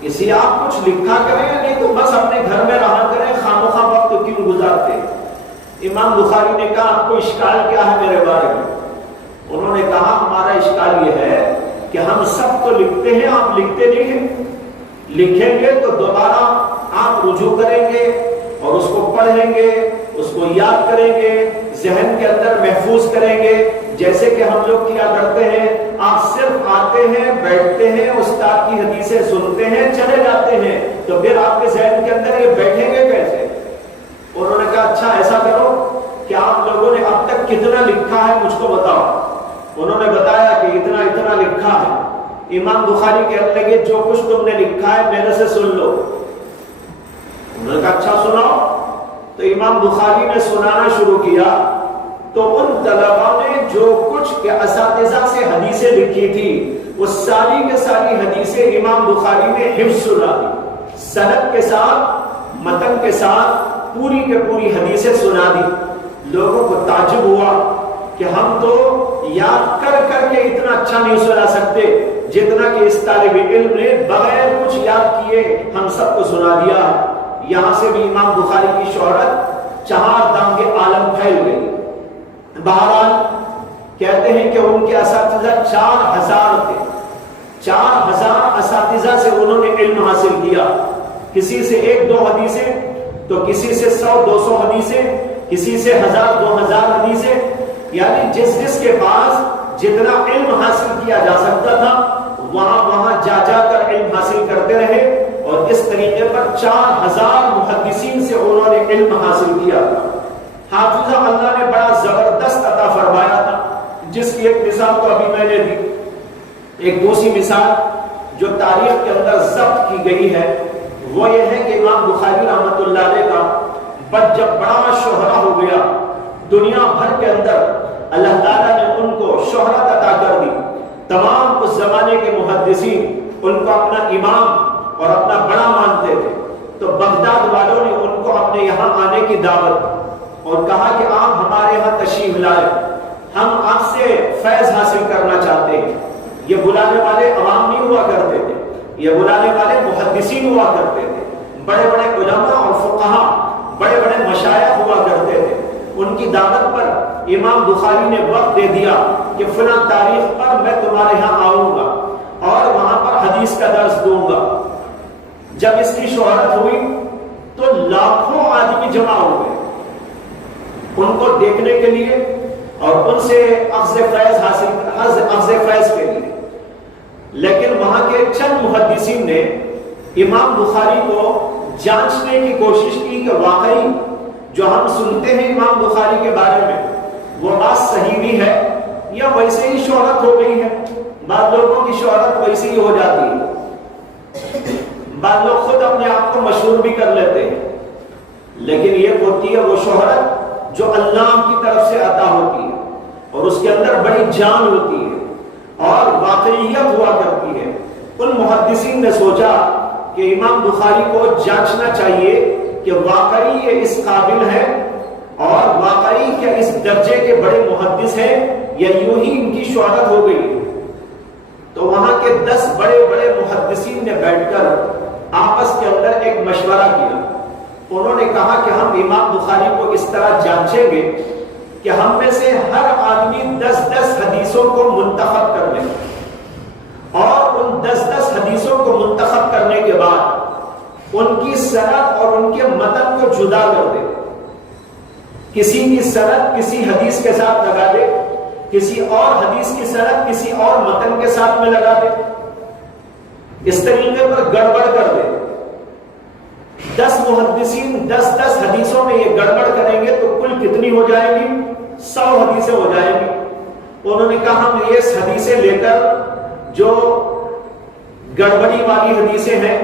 کسی آپ کچھ لکھا کریں، نہیں تو بس اپنے گھر میں رہا کریں، خامخواہ وقت کیوں گزارتے ہیں؟ امام بخاری نے کہا آپ کو اشکال کیا ہے میرے بارے میں؟ انہوں نے کہا ہمارا اشکال یہ ہے کہ ہم سب تو لکھتے ہیں، آپ لکھتے نہیں ہیں، لکھیں گے تو دوبارہ آپ رجوع کریں گے اور اس کو پڑھیں گے، اس کو یاد کریں گے، ذہن کے اندر محفوظ کریں گے، جیسے کہ ہم لوگ کیا کرتے ہیں۔ آپ صرف آتے ہیں، بیٹھتے ہیں، استاد کی حدیثیں سنتے ہیں، چلے جاتے ہیں، تو پھر آپ کے ذہن کے اندر یہ بیٹھیں گے کیسے؟ انہوں نے کہا اچھا ایسا کرو کہ آپ لوگوں نے اب تک کتنا لکھا ہے مجھ کو بتاؤ۔ انہوں نے بتایا کہ اتنا اتنا لکھا ہے۔ امام بخاری کہنے لگے جو کچھ تم نے لکھا ہے میرے سے سن لو۔ انہوں نے کہا اچھا سناؤ۔ تو امام بخاری نے سنانا شروع کیا، تو ان طلباء نے جو کچھ کے اساتذہ سے حدیثیں لکھی تھی وہ ساری کے ساری حدیثیں امام بخاری نے حفظ سنا دی، سند کے ساتھ، متن کے ساتھ پوری کے پوری حدیثیں سنا دی۔ لوگوں کو تعجب ہوا کہ ہم تو یاد کر کر کے اتنا اچھا نہیں سنا سکتے جتنا کہ اس طالب علم نے بغیر کچھ یاد کیے ہم سب کو سنا دیا ہے۔ یہاں سے بھی امام بخاری کی شہرت چہار دانگے عالم پھیل گئی۔ بہرحال کہتے ہیں کہ ان کے اساتذہ 4000 تھے، 4000 اساتذہ سے انہوں نے علم حاصل کیا، کسی سے 1-2 حدیثیں، تو کسی سے 100-200 حدیثیں، کسی سے 1000-2000 حدیثیں، یعنی جس کے پاس جتنا علم حاصل کیا جا سکتا تھا وہاں جا کر علم حاصل کرتے رہے، اور اس طریقے پر 4000 محدثین سے انہوں نے علم حاصل کیا۔ حافظہ اللہ نے بڑا زبردست عطا فرمایا تھا، جس کی ایک مثال تو ابھی میں نے دی۔ ایک دوسری مثال جو تاریخ کے اندر ضبط کی گئی ہے وہ یہ ہے کہ امام بخاری رحمۃ اللہ علیہ کا بس جب بڑا شہرہ ہو گیا دنیا بھر کے اندر، اللہ تعالیٰ نے ان کو شہرت عطا کر دی۔ تمام اس زمانے کے محدثین ان کو اپنا امام اور اپنا بڑا مانتے تھے، تو بغداد والوں نے ان کو اپنے یہاں آنے کی دعوت اور کہا کہ آپ ہمارے یہاں تشریف لائے، ہم آپ سے فیض حاصل کرنا چاہتے ہیں۔ یہ بلانے والے عوام نہیں ہوا کرتے تھے، یہ بلانے والے محدثین ہوا کرتے تھے، بڑے بڑے علماء اور فقہا، بڑے بڑے مشائخ ہوا کرتے تھے۔ ان کی دعوت پر امام بخاری نے وقت دے دیا کہ فلاں تاریخ پر میں تمہارے یہاں آؤں گا اور وہاں پر حدیث کا درس دوں گا۔ جب اس کی شہرت ہوئی تو لاکھوں آدمی جمع ہو گئے ان کو دیکھنے کے لیے اور ان سے اخذ فیض کے لیے، لیکن وہاں کے چند محدثین نے امام بخاری کو جانچنے کی کوشش کی کہ واقعی جو ہم سنتے ہیں امام بخاری کے بارے میں وہ بات صحیح بھی ہے یا ویسے ہی شہرت ہو گئی ہے۔ بعض لوگوں کی شہرت ویسے ہی ہو جاتی ہے، بعض لوگ خود اپنے آپ کو مشہور بھی کر لیتے ہیں، لیکن یہ ہوتی ہے وہ شہرت جو اللہ کی طرف سے عطا ہوتی ہے اور اس کے اندر بڑی جان ہوتی ہے اور واقعیت ہوا کرتی ہے۔ ان محدثین نے سوچا کہ امام بخاری کو جانچنا چاہیے کہ واقعی یہ اس قابل ہے اور واقعی کیا اس درجے کے بڑے محدث ہیں یا یوں ہی ان کی شہرت ہو گئی۔ تو وہاں کے 10 بڑے بڑے محدثین نے بیٹھ کر آپس کے اندر ایک مشورہ کیا انہوں نے کہا کہ ہم امام بخاری کو اس طرح جانچیں گے کہ ہم میں سے ہر آدمی 10 حدیثوں کو منتخب کر لیں اور ان 10 حدیثوں کو منتخب کرنے کے بعد ان کی سند اور ان کے متن کو جدا کر دے. کسی کی سند کسی حدیث کے ساتھ لگا دے, کسی اور حدیث کی سند کسی اور متن کے ساتھ میں لگا دے, اس طریقے پر گڑبڑ کر دے. 10 محدثین 10 حدیثوں میں یہ گڑبڑ کریں گے تو کل کتنی ہو جائے گی؟ 100 حدیثیں ہو جائیں گی. انہوں نے کہا ہم یہ حدیثیں لے کر جو گڑبڑی والی حدیثیں ہیں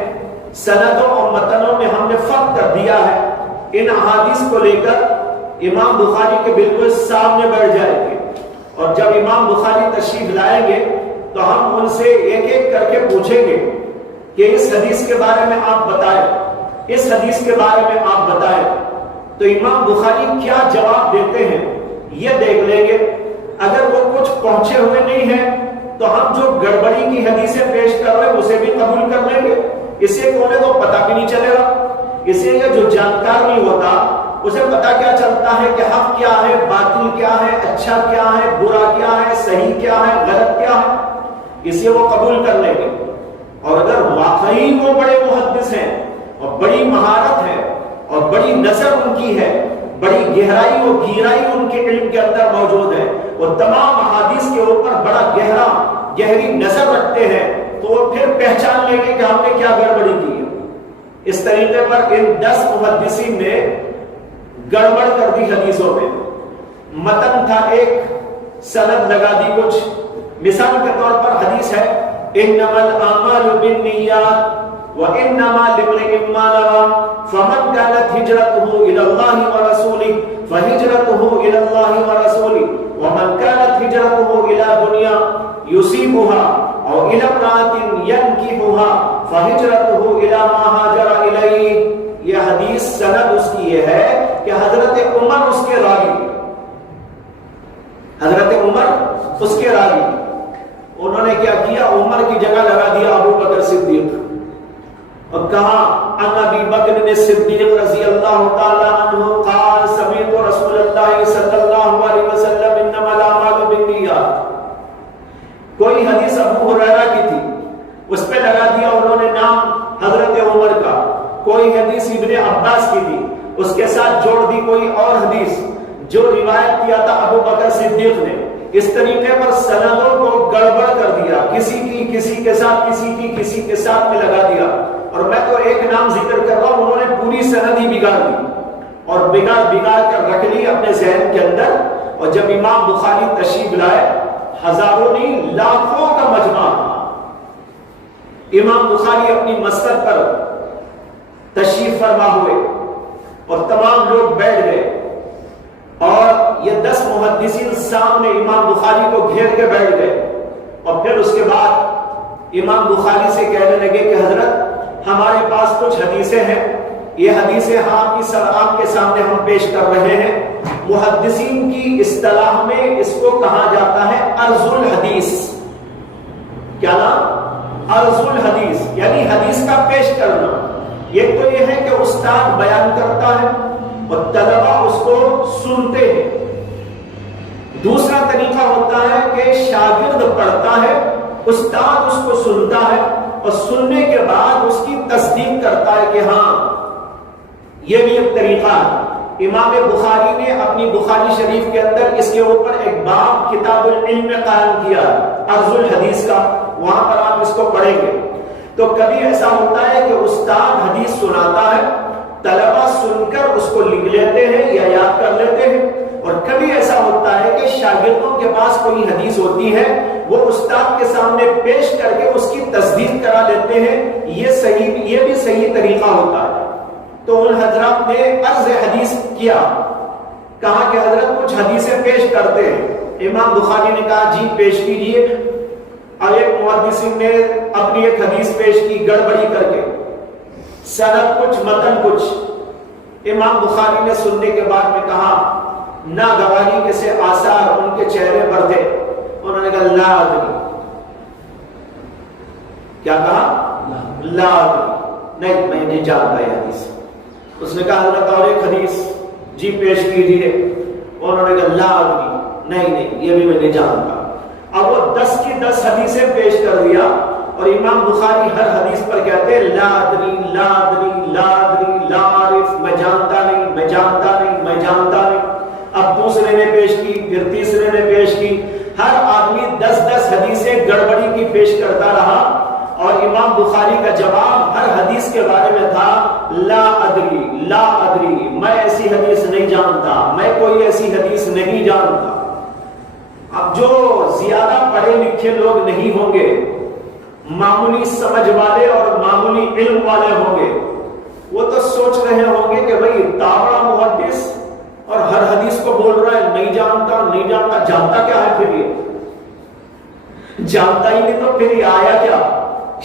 سندوں اور متنوں میں ہم نے فرق کر دیا ہے, ان احادیث کو لے کر امام بخاری کے بالکل سامنے بیٹھ جائیں گے اور جب امام بخاری تشریف لائیں گے تو ہم ان سے ایک ایک کر کے پوچھیں گے کہ اس حدیث کے بارے میں آپ بتائیں, اس حدیث کے بارے میں آپ بتائیں. تو امام بخاری کیا جواب دیتے ہیں یہ دیکھ لیں گے. اگر وہ کچھ پہنچے ہوئے نہیں ہیں تو ہم جو گڑبڑی کی حدیثیں پیش کر رہے ہیں اسے بھی قبول کر لیں گے. اسے کونے تو پتہ بھی نہیں چلے گا. اسے یہ جو جانکار نہیں ہوتا اسے پتہ کیا چلتا ہے کہ حق کیا ہے, باطل کیا ہے, اچھا کیا ہے, برا کیا ہے, صحیح کیا ہے, غلط کیا ہے, اسے وہ قبول کر لیں گے. اور اگر واقعی وہ بڑے محدث ہیں اور بڑی مہارت ہے اور بڑی نظر ان کی ہے, بڑی گہرائی اور گہرائی ان کے علم کے اندر موجود ہے, وہ تمام احادیث کے اوپر بڑا گہری نظر رکھتے ہیں, تو وہ پھر پہچان لیں گے کہ ہم نے کیا گڑبڑی کی ہے. اس طریقے پر ان 10 محدثین نے گڑبڑ کر دی حدیثوں میں. متن تھا ایک, سند لگا دی کچھ. مثال کے طور پر حدیث ہے انما الاعمال بالنیات وانما لامرئ ما نوى فمن كانت هجرته الى الله ورسوله فهجرته الى الله ورسوله ومن كانت هجرته الى دنيا يصيبها او الى امرأة ينكحها فهجرته الى ما هاجر اليه. یہ حدیث سند اس کی یہ ہے کہ حضرت عمر اس کے راوی, حضرت عمر اس کے راوی. انہوں نے کیا کیا, عمر کی جگہ لگا دیا ابو بکر صدیق اور کہا ان ابی بکر صدیق رضی اللہ تعالی عنہ قال سمعت رسول اللہ صلی اللہ علیہ وسلم انما الاعمال بالنیات. کوئی حدیث ابو ہریرہ کی تھی, اس پہ لگا دیا انہوں نے نام حضرت عمر کا. کوئی حدیث ابن عباس کی تھی, اس کے ساتھ جوڑ دی کوئی اور حدیث جو روایت کیا تھا ابو بکر صدیق نے. اس طریقے پر سندوں کو گڑبڑ کر دیا, کسی کی کسی کے ساتھ, کسی کی کسی کے ساتھ میں لگا دیا. اور میں تو ایک نام ذکر کر رہا ہوں, انہوں نے پوری سند ہی بگاڑ دی اور بگاڑ کر رکھ لی اپنے ذہن کے اندر. اور جب امام بخاری تشریف لائے, ہزاروں نہیں لاکھوں کا مجمع, امام بخاری اپنی مسجد پر تشریف فرما ہوئے اور تمام لوگ بیٹھ گئے اور یہ 10 محدثین سامنے امام بخاری کو گھیر کے بیٹھ گئے. اور پھر اس کے بعد امام بخاری سے کہنے لگے کہ حضرت ہمارے پاس کچھ حدیثیں ہیں, یہ حدیثیں آپ کے سامنے ہم پیش کر رہے ہیں. محدثین کی اصطلاح میں اس کو کہا جاتا ہے عرض الحدیث. کیا نام؟ عرض الحدیث, یعنی حدیث کا پیش کرنا. ایک تو یہ ہے کہ استاد بیان کرتا ہے اور طلبہ اس کو سنتے ہیں. دوسرا طریقہ ہوتا ہے کہ شاگرد پڑھتا ہے, استاد اس کو سنتا ہے اور سننے کے بعد اس کی تصدیق کرتا ہے کہ ہاں یہ بھی ایک طریقہ ہے. امام بخاری نے اپنی بخاری شریف کے اندر اس کے اوپر ایک باب کتاب العلم میں قائم کیا, عرض الحدیث کا. وہاں پر آپ اس کو پڑھیں گے. تو کبھی ایسا ہوتا ہے کہ استاد حدیث سناتا ہے, طلبہ سن کر اس کو لکھ لیتے ہیں یا یاد کر لیتے ہیں. اور کبھی ایسا ہوتا ہے کہ شاگردوں کے پاس کوئی حدیث ہوتی ہے, وہ استاد کے سامنے پیش کر کے اس کی تصدیق کرا لیتے ہیں. یہ بھی صحیح طریقہ ہوتا ہے. تو ان حضرات نے عرض حدیث کیا, کہا کہ حضرت کچھ حدیثیں پیش کرتے ہیں. امام بخاری نے کہا جی پیش کیجیے. اور ایک محدثین نے اپنی ایک حدیث پیش کی گڑبڑی کر کے, سند کچھ متن کچھ. امام بخاری نے سننے کے بعد میں کہا ناگواری کے سے آثار ان کے چہرے پر تھے. انہوں نے کہا لا ادری. کیا کہا؟ لا ادری, نہیں میں نے جانتا ہے حدیث. اس نے کہا حضرت اور ایک حدیث جی پیش کیجیے. انہوں نے کہا لا ادری، نہیں یہ بھی میں نہیں جانتا. اب وہ 10 کی 10 حدیثیں پیش کر دیا اور امام بخاری ہر حدیث پر کہتے ہیں لا ادری لا ادری لا ادری لا عارف، میں جانتا نہیں میں جانتا نہیں میں جانتا نہیں. اب دوسرے نے پیش کی، پھر تیسرے نے پیش کی. ہر آدمی 10 حدیثیں گڑبڑی کی پیش کرتا رہا اور امام بخاری کا جواب ہر حدیث کے بارے میں تھا لا ادری لا ادری، میں ایسی حدیث نہیں جانتا، میں کوئی ایسی حدیث نہیں جانتا. اب جو زیادہ پڑھے لکھے لوگ نہیں ہوں گے، معمولی سمجھ والے اور معمولی علم والے ہوں گے، وہ تو سوچ رہے ہوں گے کہ بھئی تابڑا محدث اور ہر حدیث کو بول رہا ہے نہیں جانتا نہیں جانتا. جانتا کیا ہے پھر یہ؟ جانتا ہی نہیں تو پھر یہ آیا کیا؟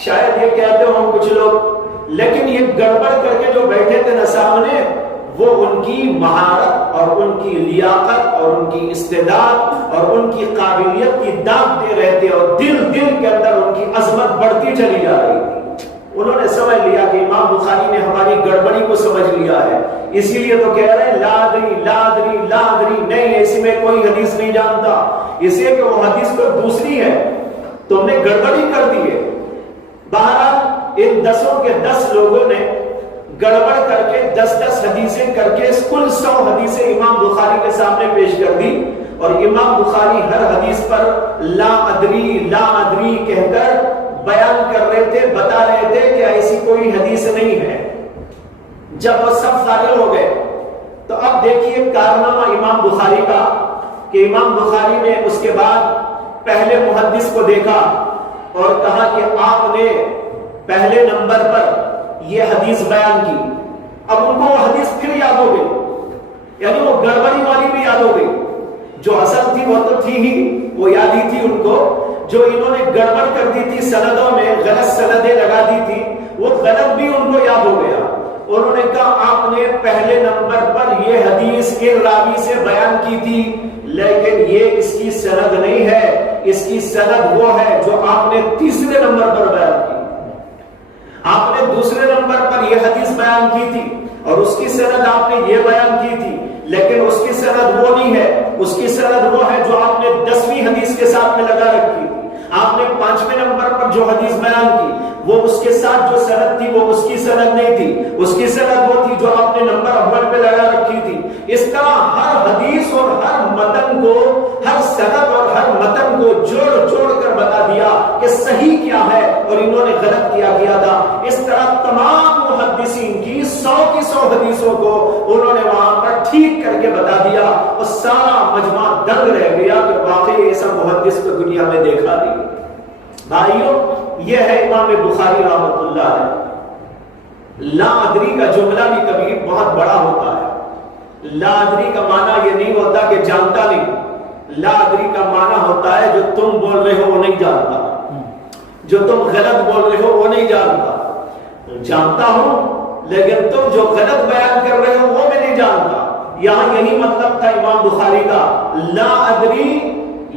شاید یہ کہتے ہوں کچھ لوگ، لیکن یہ گڑبڑ کر کے جو بیٹھے تھے نا سامنے، وہ ان کی مہارت اور ان کی لیاقت اور ان کی استعداد اور ان کی قابلیت کی داد دے رہے تھے اور دل کے اندر ان کی عظمت بڑھتی چلی جا رہی تھی. انہوں نے سمجھ لیا کہ امام بخاری نے ہماری گڑبڑی کو سمجھ لیا ہے، اسی لیے تو کہہ رہے ہیں لا ادری لا ادری لا ادری، نہیں اسی میں کوئی حدیث نہیں جانتا، اس لیے کہ وہ حدیث تو دوسری ہے، تم نے گڑبڑی کر دی ہے. بہرحال ان 10 کے 10 لوگوں نے گڑبڑ کر کے 10 حدیثیں کر کے کل 100 حدیثیں امام بخاری کے سامنے پیش کر دی اور امام بخاری ہر حدیث پر لا ادری کہہ کر بیان کر رہے تھے، بتا رہے تھے کہ ایسی کوئی حدیث نہیں ہے. جب وہ سب فارغ ہو گئے تو اب دیکھیے کارنامہ امام بخاری کا کہ امام بخاری نے اس کے بعد پہلے محدث کو دیکھا اور کہا کہ آپ نے پہلے نمبر پر یہ حدیث بیان کی. اب ان کو وہ حدیث پھر یاد ہو گئی، یعنی وہ گڑبڑی والی بھی یاد ہو گئی. جو اصل تھی وہ تو تھی ہی، وہ یاد ہی تھی ان کو. جو انہوں نے گڑبڑ کر دی تھی سندوں میں، غلط سندیں لگا دی تھی، وہ غلط بھی ان کو یاد ہو گیا. انہوں نے کہا آپ نے پہلے نمبر پر یہ حدیث کے راوی سے بیان کی تھی، لیکن یہ اس کی سند نہیں ہے، اس کی سند وہ ہے جو آپ نے تیسرے نمبر پر بیان کی. آپ نے دوسرے نمبر پر یہ حدیث بیان کی تھی اور اس کی سند آپ نے یہ بیان کی تھی، لیکن اس کی سند وہ نہیں ہے، اس کی سند وہ ہے جو آپ نے 10ویں حدیث کے ساتھ میں لگا رکھی تھی. آپ نے 5ویں نمبر پر جو حدیث بیان کی وہ اس کے ساتھ جو سند تھی وہ اس کی سند نہیں تھی، اس کی سند وہ تھی جو آپ نے نمبر اول پہ لگا رکھی تھی. اس طرح ہر حدیث اور ہر متن کو، ہر سند اور ہر متن کو جوڑ کر بتا دیا کہ صحیح کیا ہے اور انہوں نے غلط کیا تھا. اس طرح تمام محدثین کی 100 حدیثوں کو انہوں نے وہاں پر ٹھیک کر کے بتا دیا اور سارا مجمع دنگ رہ گیا کہ واقعی ایسا محدث کو دنیا میں دیکھا نہیں. بھائیو، یہ ہے امام بخاری رحمۃ اللہ علیہ. لا ادری کا جملہ بھی کبھی بہت بڑا ہوتا ہے. لا ادری کا معنی یہ نہیں ہوتا کہ جانتا نہیں، لا ادری کا معنی ہوتا ہے جو تم بول رہے ہو وہ نہیں جانتا، جو تم غلط بول رہے ہو وہ نہیں جانتا. جانتا ہوں لیکن تم جو غلط بیان کر رہے ہو وہ میں نہیں جانتا. یہاں یہی مطلب تھا امام بخاری کا. لا ادری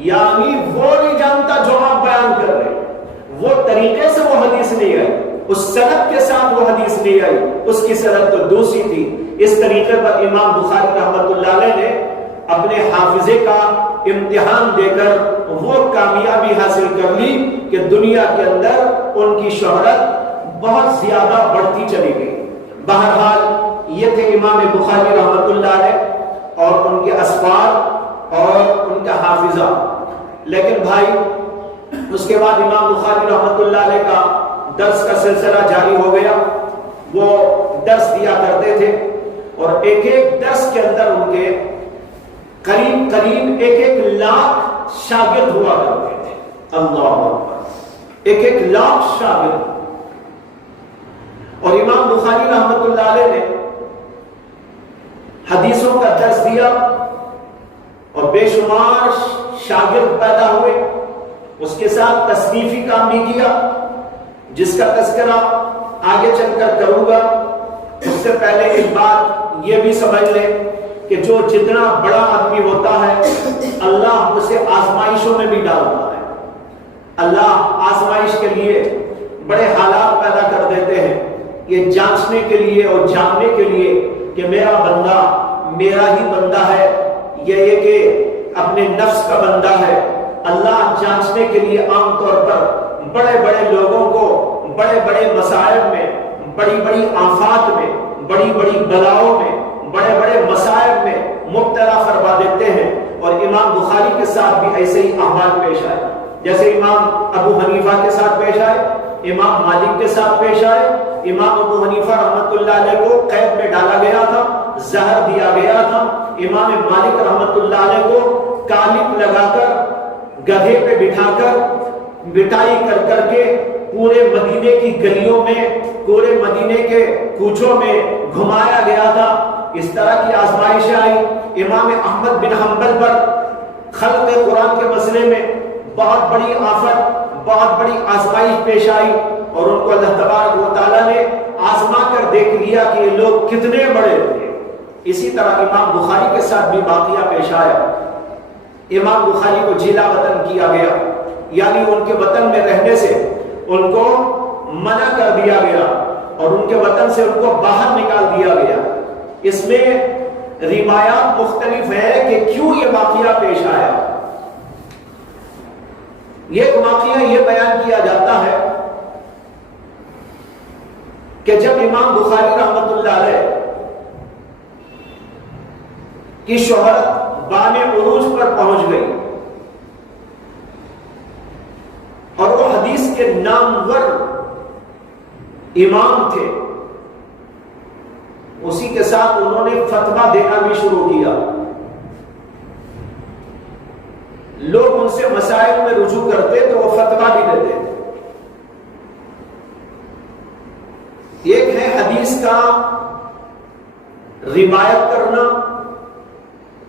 یعنی وہ نہیں جانتا جو آپ بیان کر رہے، وہ طریقے سے وہ حدیث نہیں آئی، اس سند کے ساتھ وہ حدیث نہیں آئی، اس کی سند تو دوسری تھی. اس طریقے پر امام بخاری رحمۃ اللہ علیہ نے اپنے حافظے کا امتحان دے کر وہ کامیابی حاصل کر لی کہ دنیا کے اندر ان کی شہرت بہت زیادہ بڑھتی چلی گئی. بہرحال یہ تھے امام بخاری رحمۃ اللہ علیہ اور ان کے اسفار اور ان کا حافظہ. لیکن بھائی اس کے بعد امام بخاری رحمۃ اللہ علیہ کا درس کا سلسلہ جاری ہو گیا. وہ درس دیا کرتے تھے اور ایک درس کے اندر ان کے قریب 1,00,000 شاگرد ہوا کرتے تھے. اللہ اکبر، 1,00,000 شاگرد. اور امام بخاری رحمۃ اللہ علیہ نے حدیثوں کا درس دیا اور بے شمار شاگرد پیدا ہوئے. اس کے ساتھ تصنیفی کام بھی کیا جس کا تذکرہ آگے چل کر کروں گا. اس سے پہلے ایک بات یہ بھی سمجھ لیں کہ جو جتنا بڑا آدمی ہوتا ہے اللہ اسے آزمائشوں میں بھی ڈالتا ہے. اللہ آزمائش کے لیے بڑے حالات پیدا کر دیتے ہیں. یہ جانچنے کے لیے اور جاننے کے لیے کہ میرا بندہ میرا ہی بندہ ہے، یہ کہ اپنے نفس کا بندہ ہے۔ اللہ جانچنے کے لیے عام طور پر بڑے بڑے لوگوں کو بڑے بڑے مسائل میں، بڑی بڑی آفات میں، بڑی بڑی بلاؤں میں، بڑے بڑے مسائل میں مبتلا فرما دیتے ہیں۔ اور امام بخاری کے ساتھ بھی ایسے ہی احوال پیش آئے، جیسے امام ابو حنیفہ کے ساتھ پیش آئے، امام مالک کے ساتھ پیش آئے۔ امام ابو حنیفہ رحمۃ اللہ علیہ کو قید میں ڈالا گیا تھا، زہر دیا گیا تھا۔ امام مالک رحمۃ اللہ علیہ کو کالک لگا کر گدھے پہ بٹھا کر بٹائی کر کر کے پورے مدینے کی گلیوں میں، پورے مدینے کے کوچوں میں گھمایا گیا تھا۔ اس طرح کی آزمائشیں آئی۔ امام احمد بن حنبل پر خلق قرآن کے مسئلے میں بہت بڑی آفت، بہت بڑی آزمائش پیش آئی، اور ان کو اللہ تبارک و تعالیٰ نے آزما کر دیکھ لیا کہ یہ لوگ کتنے بڑے تھے۔ اسی طرح امام بخاری کے ساتھ بھی واقعہ پیش آیا۔ امام بخاری کو جیلا وطن کیا گیا، یعنی ان کے وطن میں رہنے سے ان کو منع کر دیا گیا اور ان کے وطن سے ان کو باہر نکال دیا گیا۔ اس میں روایات مختلف ہے کہ کیوں یہ واقعہ پیش آیا۔ ایک واقعہ یہ بیان کیا جاتا ہے کہ جب امام بخاری رحمۃ اللہ علیہ کی شہرت بام عروج پر پہنچ گئی اور وہ حدیث کے نامور امام تھے، اسی کے ساتھ انہوں نے فتویٰ دینا بھی شروع کیا۔ لوگ ان سے مسائل میں رجوع کرتے تو وہ فتویٰ بھی دیتے تھے۔ ایک ہے حدیث کا روایت کرنا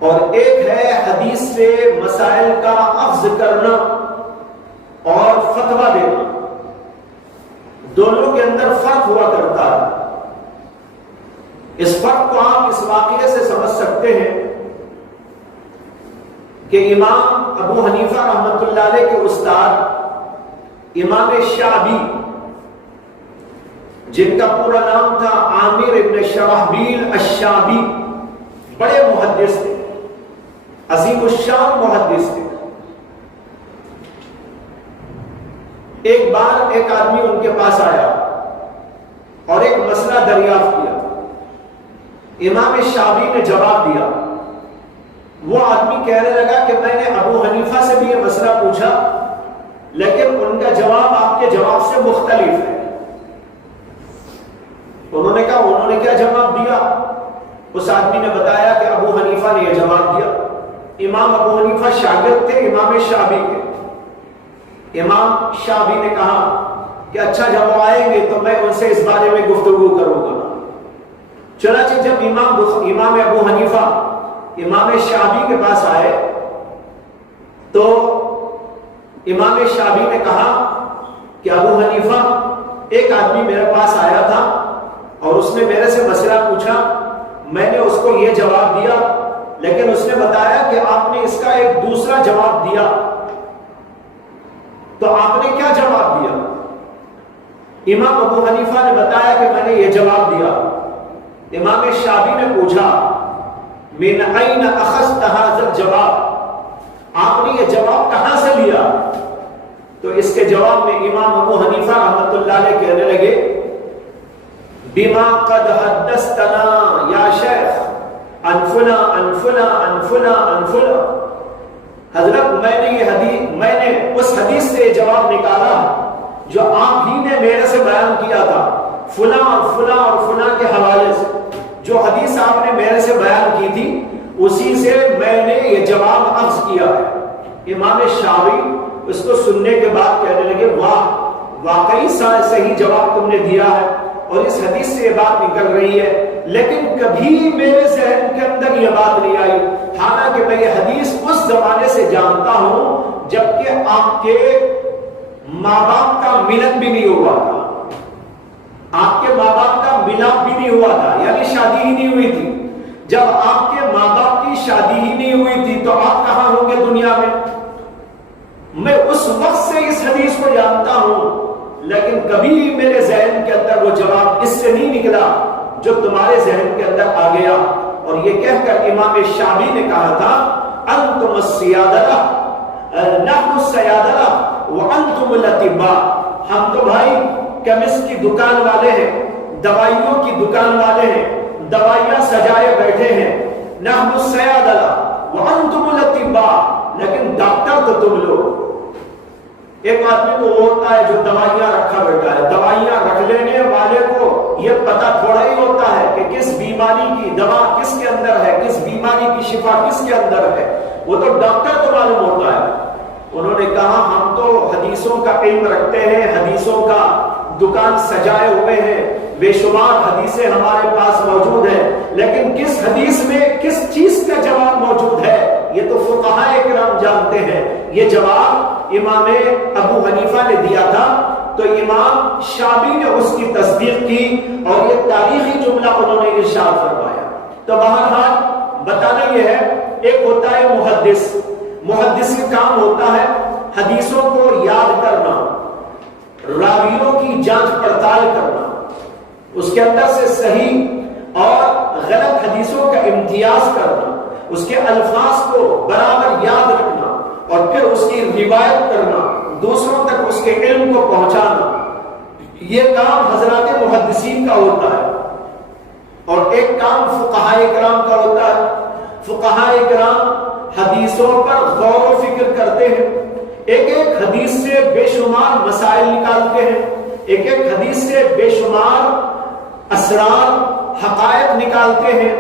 اور ایک ہے حدیث سے مسائل کا اخذ کرنا اور فتویٰ دینا۔ دونوں کے اندر فرق ہوا کرتا ہے۔ اس فرق کو آپ اس واقعے سے سمجھ سکتے ہیں کہ امام ابو حنیفہ رحمۃ اللہ علیہ کے استاد امام شعبی، جن کا پورا نام تھا عامر ابن شرحبیل الشعبی، بڑے محدث تھے، عظیم الشان محدث تھے۔ ایک بار ایک آدمی ان کے پاس آیا اور ایک مسئلہ دریافت کیا۔ امام شعبی نے جواب دیا۔ وہ آدمی کہنے لگا کہ میں نے ابو حنیفہ سے بھی یہ مسئلہ پوچھا، لیکن ان کا جواب آپ کے جواب سے مختلف ہے۔ انہوں نے کہا انہوں نے کیا جواب دیا؟ اس آدمی نے بتایا کہ ابو حنیفہ نے یہ جواب دیا۔ امام ابو حنیفہ شاگرد تھے امام شعبی کے۔ امام شعبی نے کہا کہ اچھا جب وہ آئیں گے تو میں ان سے اس بارے میں گفتگو کروں گا۔ چنانچہ جب امام ابو حنیفہ امام شعبی کے پاس آئے تو امام شعبی نے کہا کہ ابو حنیفہ، ایک آدمی میرے پاس آیا تھا اور اس نے میرے سے مسئلہ پوچھا، میں نے اس کو یہ جواب دیا، لیکن اس نے بتایا کہ آپ نے اس کا ایک دوسرا جواب دیا، تو آپ نے کیا جواب دیا؟ امام ابو حنیفہ نے بتایا کہ میں نے یہ جواب دیا۔ امام شعبی نے پوچھا من این اخذت ھذا الجواب، آپ نے یہ جواب کہاں سے لیا؟ تو اس کے جواب میں امام ابو حنیفہ رحمۃ اللہ علیہ کہنے لگے بما قد حدثتنا یا شیخ عن فلاں عن فلاں عن فلاں عن فلاں، حضرت میں نے اس حدیث سے جواب نکالا جو آپ ہی نے میرے سے بیان کیا تھا، فلاں اور فلاں اور فلاں کے حوالے سے جو حدیث آپ نے میرے سے بیان کی تھی اسی سے میں نے یہ جواب اخذ کیا ہے۔ امام شعبی اس کو سننے کے بعد کہنے لگے واہ، واقعی صحیح جواب تم نے دیا ہے اور اس حدیث سے یہ بات نکل رہی ہے، لیکن کبھی میرے ذہن کے اندر یہ بات نہیں آئی، حالانکہ میں یہ حدیث اس زمانے سے جانتا ہوں جبکہ آپ کے ماں باپ کا ملن بھی نہیں ہوا تھا، آپ کے ماں باپ کا ملاپ بھی نہیں ہوا تھا، یعنی شادی ہی نہیں ہوئی تھی۔ جب آپ کے ماں باپ کی شادی ہی نہیں ہوئی تھی تو آپ کہاں ہوں گے دنیا میں؟ میں اس وقت سے اس حدیث کو جانتا ہوں، لیکن کبھی میرے ذہن کے اندر وہ جواب اس سے نہیں نکلا جو تمہارے ذہن کے اندر آ گیا. اور یہ کہہ کر امام شعبی نے کہا تھا انتم السیادہ نحن السیادہ وانتم الاطباء. ہم تو بھائی کیمسٹ کی دکان والے ہیں، دوائیوں کی دکان والے ہیں، دوائیاں سجائے بیٹھے ہیں. نحن السیادہ وانتم الاطباء، لیکن ڈاکٹر تو تم لوگ. ایک آدمی کو وہ ہوتا ہے جو دوائیاں رکھا بیٹھا ہے، دوائیاں رکھ لینے والے کو یہ پتہ تھوڑا ہی ہوتا ہے کہ کس بیماری کی دوا کس کے اندر ہے، کس بیماری کی شفا کس کے اندر ہے. وہ تو ڈاکٹر کو معلوم ہوتا ہے. انہوں نے کہا ہم تو حدیثوں کا علم رکھتے ہیں، حدیثوں کا دکان سجائے ہوئے ہیں، بے شمار حدیثیں ہمارے پاس موجود ہیں، لیکن کس حدیث میں کس چیز کا جواب موجود ہے یہ تو فقہائے کرام جانتے ہیں. یہ جواب امام ابو حنیفہ نے دیا تھا تو امام شعبی نے اس کی تصدیق کی اور یہ تاریخی جملہ انہوں نے ارشاد فرمایا. تو بہرحال بتانا یہ ہے، ایک ہوتا ہے محدث. محدث کا کام ہوتا ہے حدیثوں کو یاد کرنا، راویوں کی جانچ پڑتال کرنا، اس کے اندر سے صحیح اور غلط حدیثوں کا امتیاز کرنا، اس کے الفاظ کو برابر یاد رکھنا اور پھر اس کی روایت کرنا، دوسروں تک اس کے علم کو پہنچانا. یہ کام حضرات محدثین کا ہوتا ہے. اور ایک کام فقہائے کرام کا ہوتا ہے. فقہائے کرام حدیثوں پر غور و فکر کرتے ہیں، ایک ایک حدیث سے بے شمار مسائل نکالتے ہیں، ایک ایک حدیث سے بے شمار اسرار حقائق نکالتے ہیں.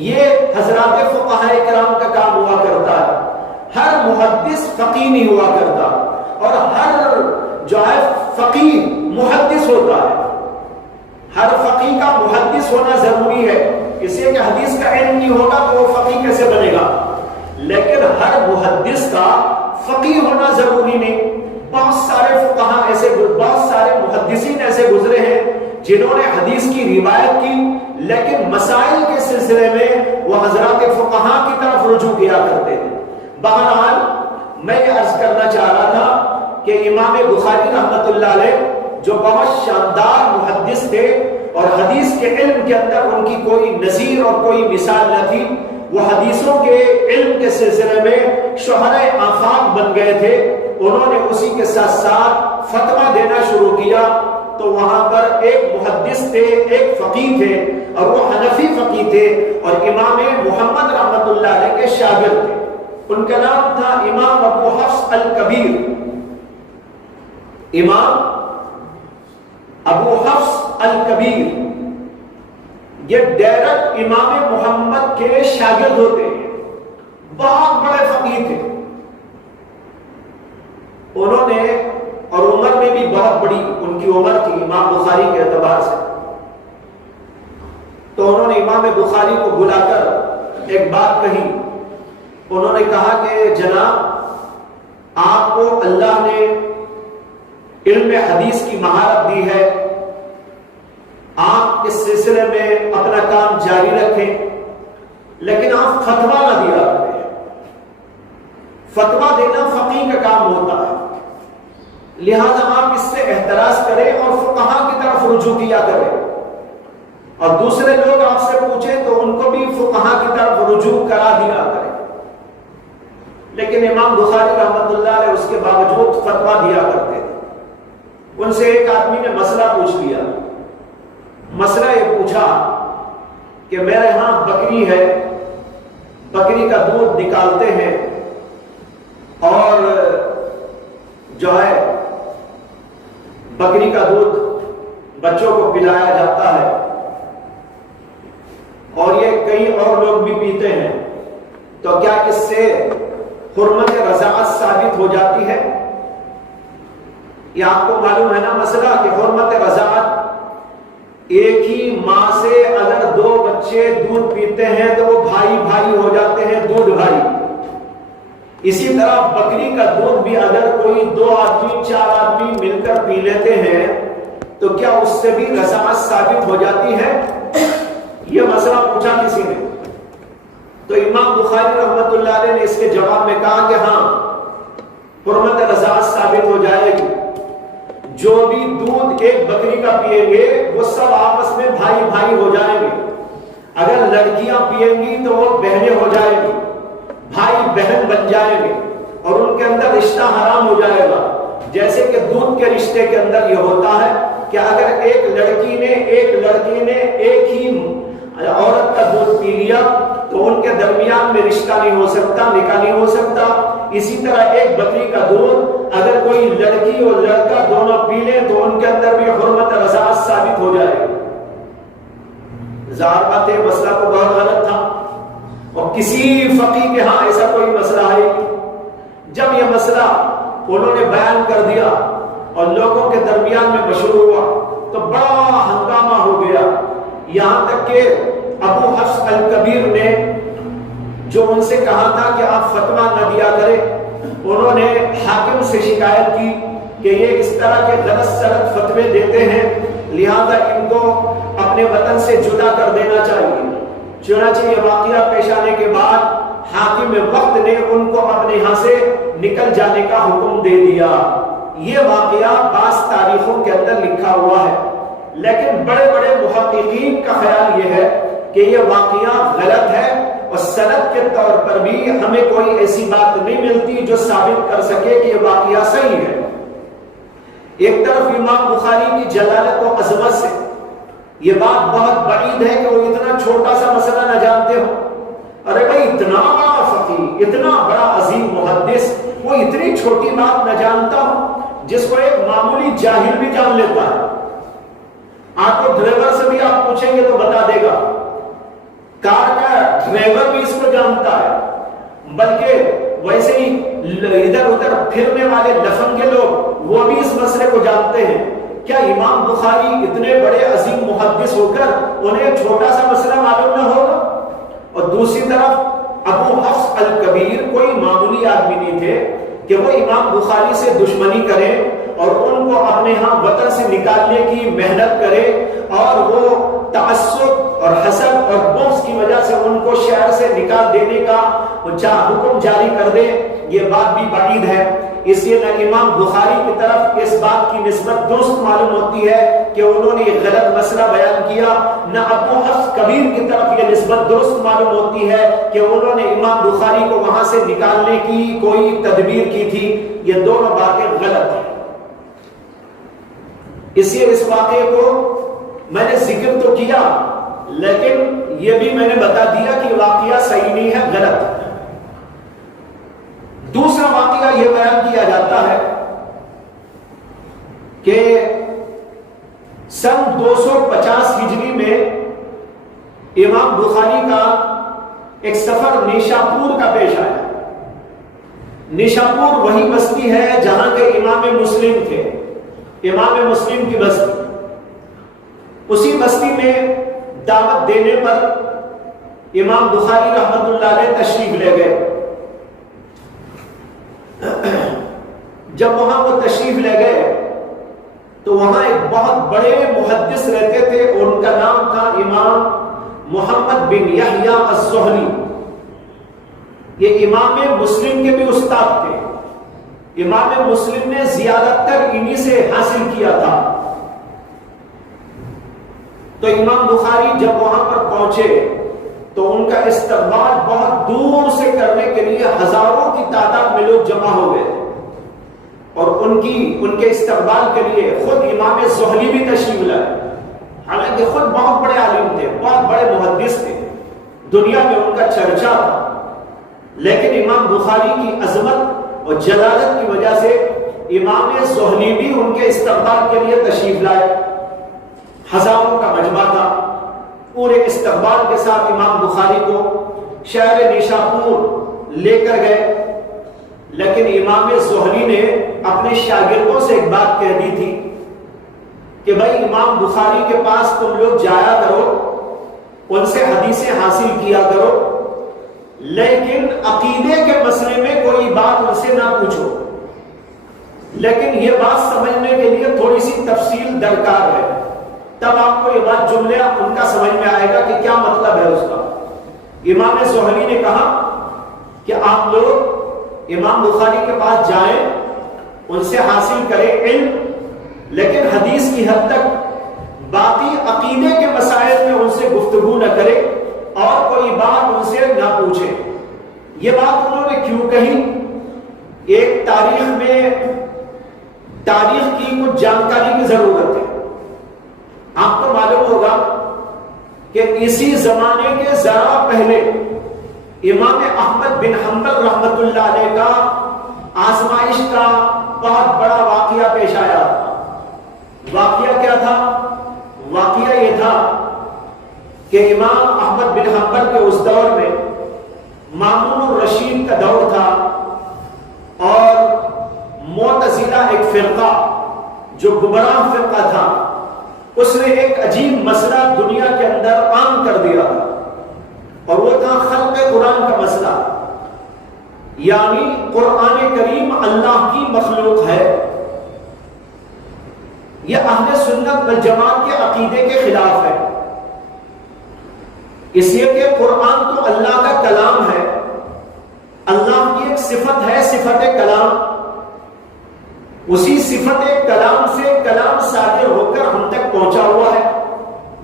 یہ حضرات فقہائے کرام کا کام ہوا کرتا ہے. ہر محدث فقیہ نہیں ہوا کرتا اور ہر جو ہے فقیہ محدث ہوتا ہے. ہر فقیہ کا محدث ہونا ضروری ہے، اس لیے کہ حدیث کا علم نہیں ہوگا تو وہ فقیہ کیسے بنے گا. لیکن ہر محدث کا فقیہ ہونا ضروری نہیں. بہت سارے فقہاء ایسے، بہت سارے محدثین ایسے گزرے ہیں جنہوں نے حدیث کی روایت کی لیکن مسائل کے سلسلے میں وہ حضرات فقہاء کی طرف رجوع کیا کرتے تھے. بہرحال میں یہ عرض کرنا چاہ رہا تھا کہ امام بخاری رحمۃ اللہ علیہ جو بہت شاندار محدث تھے اور حدیث کے علم کے اندر ان کی کوئی نظیر اور کوئی مثال نہ تھی. وہ حدیثوں کے علم کے سلسلے میں شہرۂ آفاق بن گئے تھے. انہوں نے اسی کے ساتھ ساتھ فتویٰ دینا شروع کیا. تو وہاں پر ایک محدث تھے، ایک فقیہ تھے اور وہ حنفی فقیہ تھے اور امام محمد رحمۃ اللہ علیہ کے شاگرد تھے. ان کا نام تھا امام ابو حفص الکبیر. امام ابو حفص الکبیر یہ ڈائریکٹ امام محمد کے شاگرد ہوتے ہیں، بہت بڑے فقیہ تھے. انہوں نے اور عمر میں بھی بہت بڑی ان کی عمر تھی امام بخاری کے اعتبار سے. تو انہوں نے امام بخاری کو بلا کر ایک بات کہی. انہوں نے کہا کہ جناب آپ کو اللہ نے علم حدیث کی مہارت دی ہے، آپ اس سلسلے میں اپنا کام جاری رکھیں لیکن آپ فتویٰ نہ دیا کریں. فتویٰ دینا فقیہ کا کام ہوتا ہے، لہذا آپ اس سے احتراز کریں اور فقہاء کی طرف رجوع کیا کریں اور دوسرے لوگ آپ سے پوچھیں تو ان کو بھی فقہاء کی طرف رجوع کرا دیا کریں. لیکن امام بخاری رحمۃ اللہ علیہ اس کے باوجود فتویٰ دیا کرتے تھے. ان سے ایک آدمی نے مسئلہ پوچھ لیا. مسئلہ یہ پوچھا کہ میرے ہاں بکری ہے، بکری کا دودھ نکالتے ہیں اور جو ہے بکری کا دودھ بچوں کو پلایا جاتا ہے اور یہ کئی اور لوگ بھی پیتے ہیں. تو کیا اس سے حرمت رضاعت ثابت ہو جاتی ہے؟ یہ آپ کو معلوم ہے نا مسئلہ کہ حرمت رضاعت ایک ہی ماں سے اگر دو بچے دودھ پیتے ہیں تو وہ بھائی بھائی ہو جاتے ہیں، دودھ بھائی. اسی طرح بکری کا دودھ بھی اگر کوئی دو آدمی چار آدمی مل کر پی لیتے ہیں تو کیا اس سے بھی رضاعت ثابت ہو جاتی ہے؟ یہ مسئلہ پوچھا کسی نے. تو امام بخاری رحمۃ اللہ علیہ نے اس کے جواب میں کہا کہ ہاں حرمت رضاعت ثابت ہو جائے گی. جو بھی دودھ ایک بکری کا پیئیں گے وہ سب آپس میں بھائی بھائی ہو جائیں گے. اگر لڑکیاں پیئیں گی تو وہ بہنیں ہو جائیں گی، بھائی بہن بن جائیں گے، اور ان کے اندر رشتہ حرام ہو جائے گا. جیسے کہ دودھ کے رشتے کے اندر یہ ہوتا ہے کہ اگر ایک لڑکی نے ایک ہی عورت کا دودھ پی لیا تو ان کے درمیان میں رشتہ نہیں ہو سکتا، نکاح نہیں ہو سکتا. اسی طرح ایک بکری کا دودھ اگر کوئی لڑکی اور لڑکا دونوں پی لیں تو ان کے اندر بھی حرمت رضاعت ثابت ہو جائے گی. ظاہر بات ہے مسئلہ تو بہت غلط تھا، اور کسی فقیہ کے ہاں ایسا کوئی مسئلہ ہے. جب یہ مسئلہ انہوں نے بیان کر دیا اور لوگوں کے درمیان میں مشہور ہوا تو بڑا ہنگامہ ہو گیا. یہاں تک کہ ابو حفص الکبیر نے جو ان سے کہا تھا کہ آپ فتویٰ نہ دیا کریں، انہوں نے حاکم سے شکایت کی کہ یہ اس طرح کے غلط سلط فتوے دیتے ہیں، لہذا ان کو اپنے وطن سے جدا کر دینا چاہیے. چنانچہ یہ واقعہ پیش آنے کے بعد حاکم وقت نے ان کو اپنے یہاں سے نکل جانے کا حکم دے دیا. یہ واقعہ بعض تاریخوں کے اندر لکھا ہوا ہے، لیکن بڑے بڑے محققین کا خیال یہ ہے کہ یہ واقعہ غلط ہے، اور سند کے طور پر بھی ہمیں کوئی ایسی بات نہیں ملتی جو ثابت کر سکے کہ یہ واقعہ صحیح ہے. ایک طرف امام بخاری کی جلالت و عظمت سے یہ بات بہت بعید ہے کہ وہ اتنا چھوٹا سا مسئلہ نہ جانتے ہو. ارے بھائی، اتنا بڑا فقیہ، اتنا بڑا عظیم محدث، وہ اتنی چھوٹی بات نہ جانتا ہو جس کو ایک معمولی جاہل بھی جان لیتا ہے. آٹو ڈرائیور سے بھی آپ پوچھیں گے تو بتا دے گا، کار کا ڈرائیور بھی اس کو جانتا ہے، بلکہ ویسے ہی ادھر ادھر پھرنے والے لفنگے لوگ وہ بھی اس مسئلے کو جانتے ہیں. کیا امام بخاری اتنے بڑے عظیم محدث ہو کر انہیں چھوٹا سا مسئلہ معلوم نہ ہوگا؟ اور دوسری طرف ابو حفص الکبیر کوئی معمولی آدمی نہیں تھے کہ وہ امام بخاری سے دشمنی کرے اور ان کو اپنے ہاں وطن سے نکالنے کی محنت کرے، اور وہ تعصب اور حسد اور بغض کی وجہ سے ان کو شہر سے نکال دینے کا حکم جاری کر دے. یہ بات بھی بعید ہے. اس لیے نہ امام بخاری کی طرف اس بات کی نسبت درست معلوم ہوتی ہے کہ انہوں نے یہ غلط مسئلہ بیان کیا، نہ ابو حفص کبیر کی طرف یہ نسبت درست معلوم ہوتی ہے کہ انہوں نے امام بخاری کو وہاں سے نکالنے کی کوئی تدبیر کی تھی. یہ دونوں باتیں غلط ہیں. اس لیے اس واقعے کو میں نے ذکر تو کیا، لیکن یہ بھی میں نے بتا دیا کہ واقعہ صحیح نہیں ہے، غلط ہے. دوسرا واقعہ یہ بیان کیا جاتا ہے کہ سن 250 ہجری میں امام بخاری کا ایک سفر نیشاپور کا پیش آیا. نیشاپور وہی بستی ہے جہاں کے امام مسلم تھے، امام مسلم کی بستی. اسی بستی میں دعوت دینے پر امام بخاری رحمت اللہ علیہ تشریف لے گئے. جب وہاں وہ تشریف لے گئے تو وہاں ایک بہت بڑے محدث رہتے تھے، ان کا نام تھا امام محمد بن یحییٰ الزہلی. یہ امام مسلم کے بھی استاد تھے. امام مسلم نے زیادہ تر انہی سے حاصل کیا تھا. تو امام بخاری جب وہاں پر پہنچے تو ان کا استقبال بہت دور سے کرنے کے لیے ہزاروں کی تعداد میں لوگ جمع ہو گئے، اور ان کے استقبال کے لیے خود امام زہلی بھی تشریف لائے. حالانکہ خود بہت بڑے عالم تھے، بہت بڑے محدث تھے، دنیا میں ان کا چرچا تھا، لیکن امام بخاری کی عظمت اور جلالت کی وجہ سے امام زہلی بھی ان کے استقبال کے لیے تشریف لائے. ہزاروں کا مجمع تھا. پورے استقبال کے ساتھ امام بخاری کو شہر نیشاپور لے کر گئے. لیکن امام زہلی نے اپنے شاگردوں سے ایک بات کہہ دی تھی کہ بھائی امام بخاری کے پاس تم لوگ جایا کرو، ان سے حدیثیں حاصل کیا کرو، لیکن عقیدے کے مسئلے میں کوئی بات ان سے نہ پوچھو. لیکن یہ بات سمجھنے کے لیے تھوڑی سی تفصیل درکار ہے، تب آپ کو یہ بات جملہ ان کا سمجھ میں آئے گا کہ کیا مطلب ہے اس کا. امام زہلی نے کہا کہ آپ لوگ امام بخاری کے پاس جائیں، ان سے حاصل کریں علم، لیکن حدیث کی حد تک باقی عقیدے کے مسائل میں ان سے گفتگو نہ کرے اور کوئی بات ان سے نہ پوچھے۔ یہ بات انہوں نے کیوں کہی؟ ایک تاریخ میں تاریخ کی کچھ جانکاری کی ضرورت ہے۔ آپ کو معلوم ہوگا کہ اسی زمانے کے ذرا پہلے امام احمد بن حنبل رحمت اللہ علیہ کا آزمائش کا بہت بڑا واقعہ پیش آیا۔ واقعہ کیا تھا؟ واقعہ یہ تھا کہ امام احمد بن حنبل کے اس دور میں مامون الرشید کا دور تھا اور معتزلہ ایک فرقہ جو گمراہ فرقہ تھا، اس نے ایک عجیب مسئلہ دنیا کے اندر عام کر دیا تھا، اور وہ تھا خلق قرآن کا مسئلہ، یعنی قرآن کریم اللہ کی مخلوق ہے۔ یہ اہل سنت والجماعت کے عقیدے کے خلاف ہے، اس لیے کہ قرآن تو اللہ کا کلام ہے، اللہ کی ایک صفت ہے، صفت کلام۔ اسی صفت کلام سے کلام صادر ہو کر ہم تک پہنچا ہوا ہے،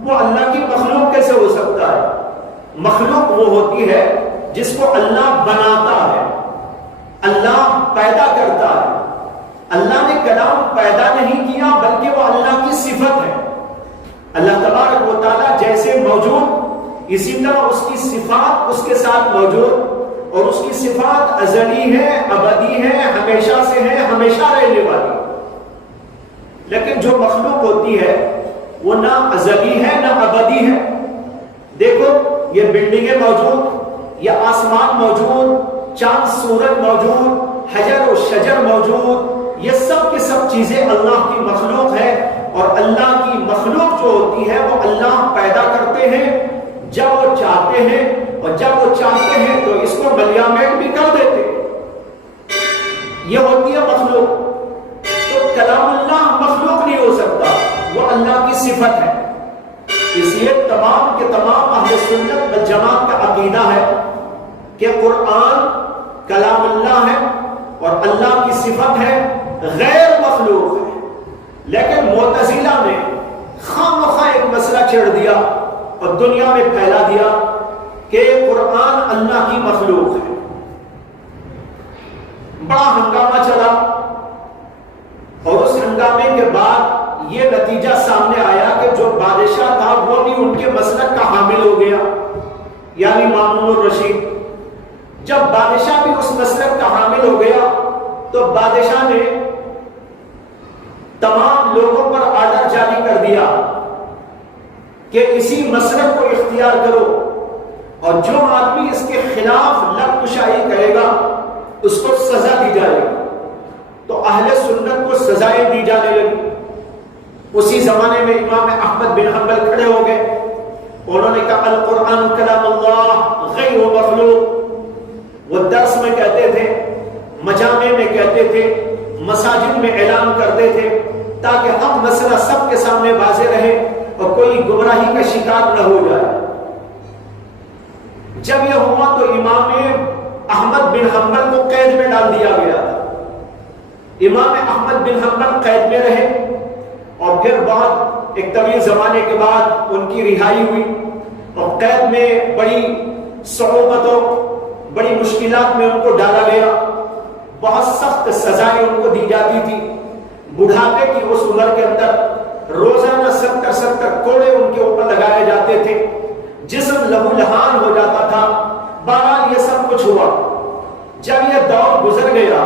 وہ اللہ کی مخلوق کیسے ہو سکتا ہے؟ مخلوق وہ ہوتی ہے جس کو اللہ بناتا ہے، اللہ پیدا کرتا ہے۔ اللہ نے کلام پیدا نہیں کیا بلکہ وہ اللہ کی صفت ہے۔ اللہ تبارک و تعالیٰ جیسے موجود، اسی طرح اس کی صفات اس کے ساتھ موجود، اور اس کی صفات ازلی ہے، ابدی ہے، ہمیشہ سے ہے، ہمیشہ رہنے والی۔ لیکن جو مخلوق ہوتی ہے وہ نہ ازلی ہے نہ ابدی ہے۔ دیکھو یہ بلڈنگیں موجود، یہ آسمان موجود، چاند سورج موجود، حجر و شجر موجود، یہ سب کی سب چیزیں اللہ کی مخلوق ہے۔ اور اللہ کی مخلوق جو ہوتی ہے وہ اللہ پیدا کرتے ہیں جب وہ چاہتے ہیں، اور جب وہ چاہتے ہیں تو اس کو ملیامت بھی کر دیتے۔ یہ ہوتی ہے مخلوق۔ تو کلام اللہ مخلوق نہیں ہو سکتا، وہ اللہ کی صفت ہے۔ اس لیے تمام کے تمام اہل سنت والجماعت کا عقیدہ ہے کہ قرآن کلام اللہ ہے اور اللہ کی صفت ہے، غیر مخلوق ہے۔ لیکن معتزلہ نے خواہ مخواہ ایک مسئلہ چھیڑ دیا اور دنیا میں پھیلا دیا کہ قرآن اللہ کی مخلوق ہے۔ بڑا ہنگامہ چلا، اور اس ہنگامے کے بعد یہ نتیجہ سامنے آیا کہ جو بادشاہ تھا وہ بھی ان کے مسلک کا حامل ہو گیا، یعنی مامون الرشید۔ جب بادشاہ بھی اس مسلک کا حامل ہو گیا تو بادشاہ نے تمام لوگوں پر آرڈر جاری کر دیا کہ اسی مسلک کو اختیار کرو، اور جو آدمی اس کے خلاف لب کشائی کرے گا اس کو سزا دی جائے گی۔ تو اہل سنت کو سزائیں دی جانے لگی۔ اسی زمانے میں امام احمد بن حنبل کھڑے ہو گئے، انہوں نے کہا القرآن کلام اللہ غیر مخلوق۔ وہ درس میں کہتے تھے، مجامع میں کہتے تھے، مساجد میں اعلان کرتے تھے، تاکہ حق مسئلہ سب کے سامنے واضح رہے اور کوئی گمراہی کا شکار نہ ہو جائے۔ جب یہ ہوا تو امام احمد بن حنبل کو قید میں ڈال دیا گیا تھا۔ امام احمد بن حنبل قید میں رہے، اور پھر بعد ایک طویل زمانے کے بعد ان کی رہائی ہوئی، اور قید میں بڑی صعوبتوں، بڑی مشکلات میں ان کو ڈالا گیا۔ بہت سخت سزائیں ان کو دی جاتی تھی۔ بڑھاپے کی اس عمر کے اندر روزانہ 70 کوڑے ان کے اوپر لگائے جاتے تھے، جسم لہو لہان ہو جاتا تھا۔ بہرحال یہ سب کچھ ہوا۔ جب یہ دور گزر گیا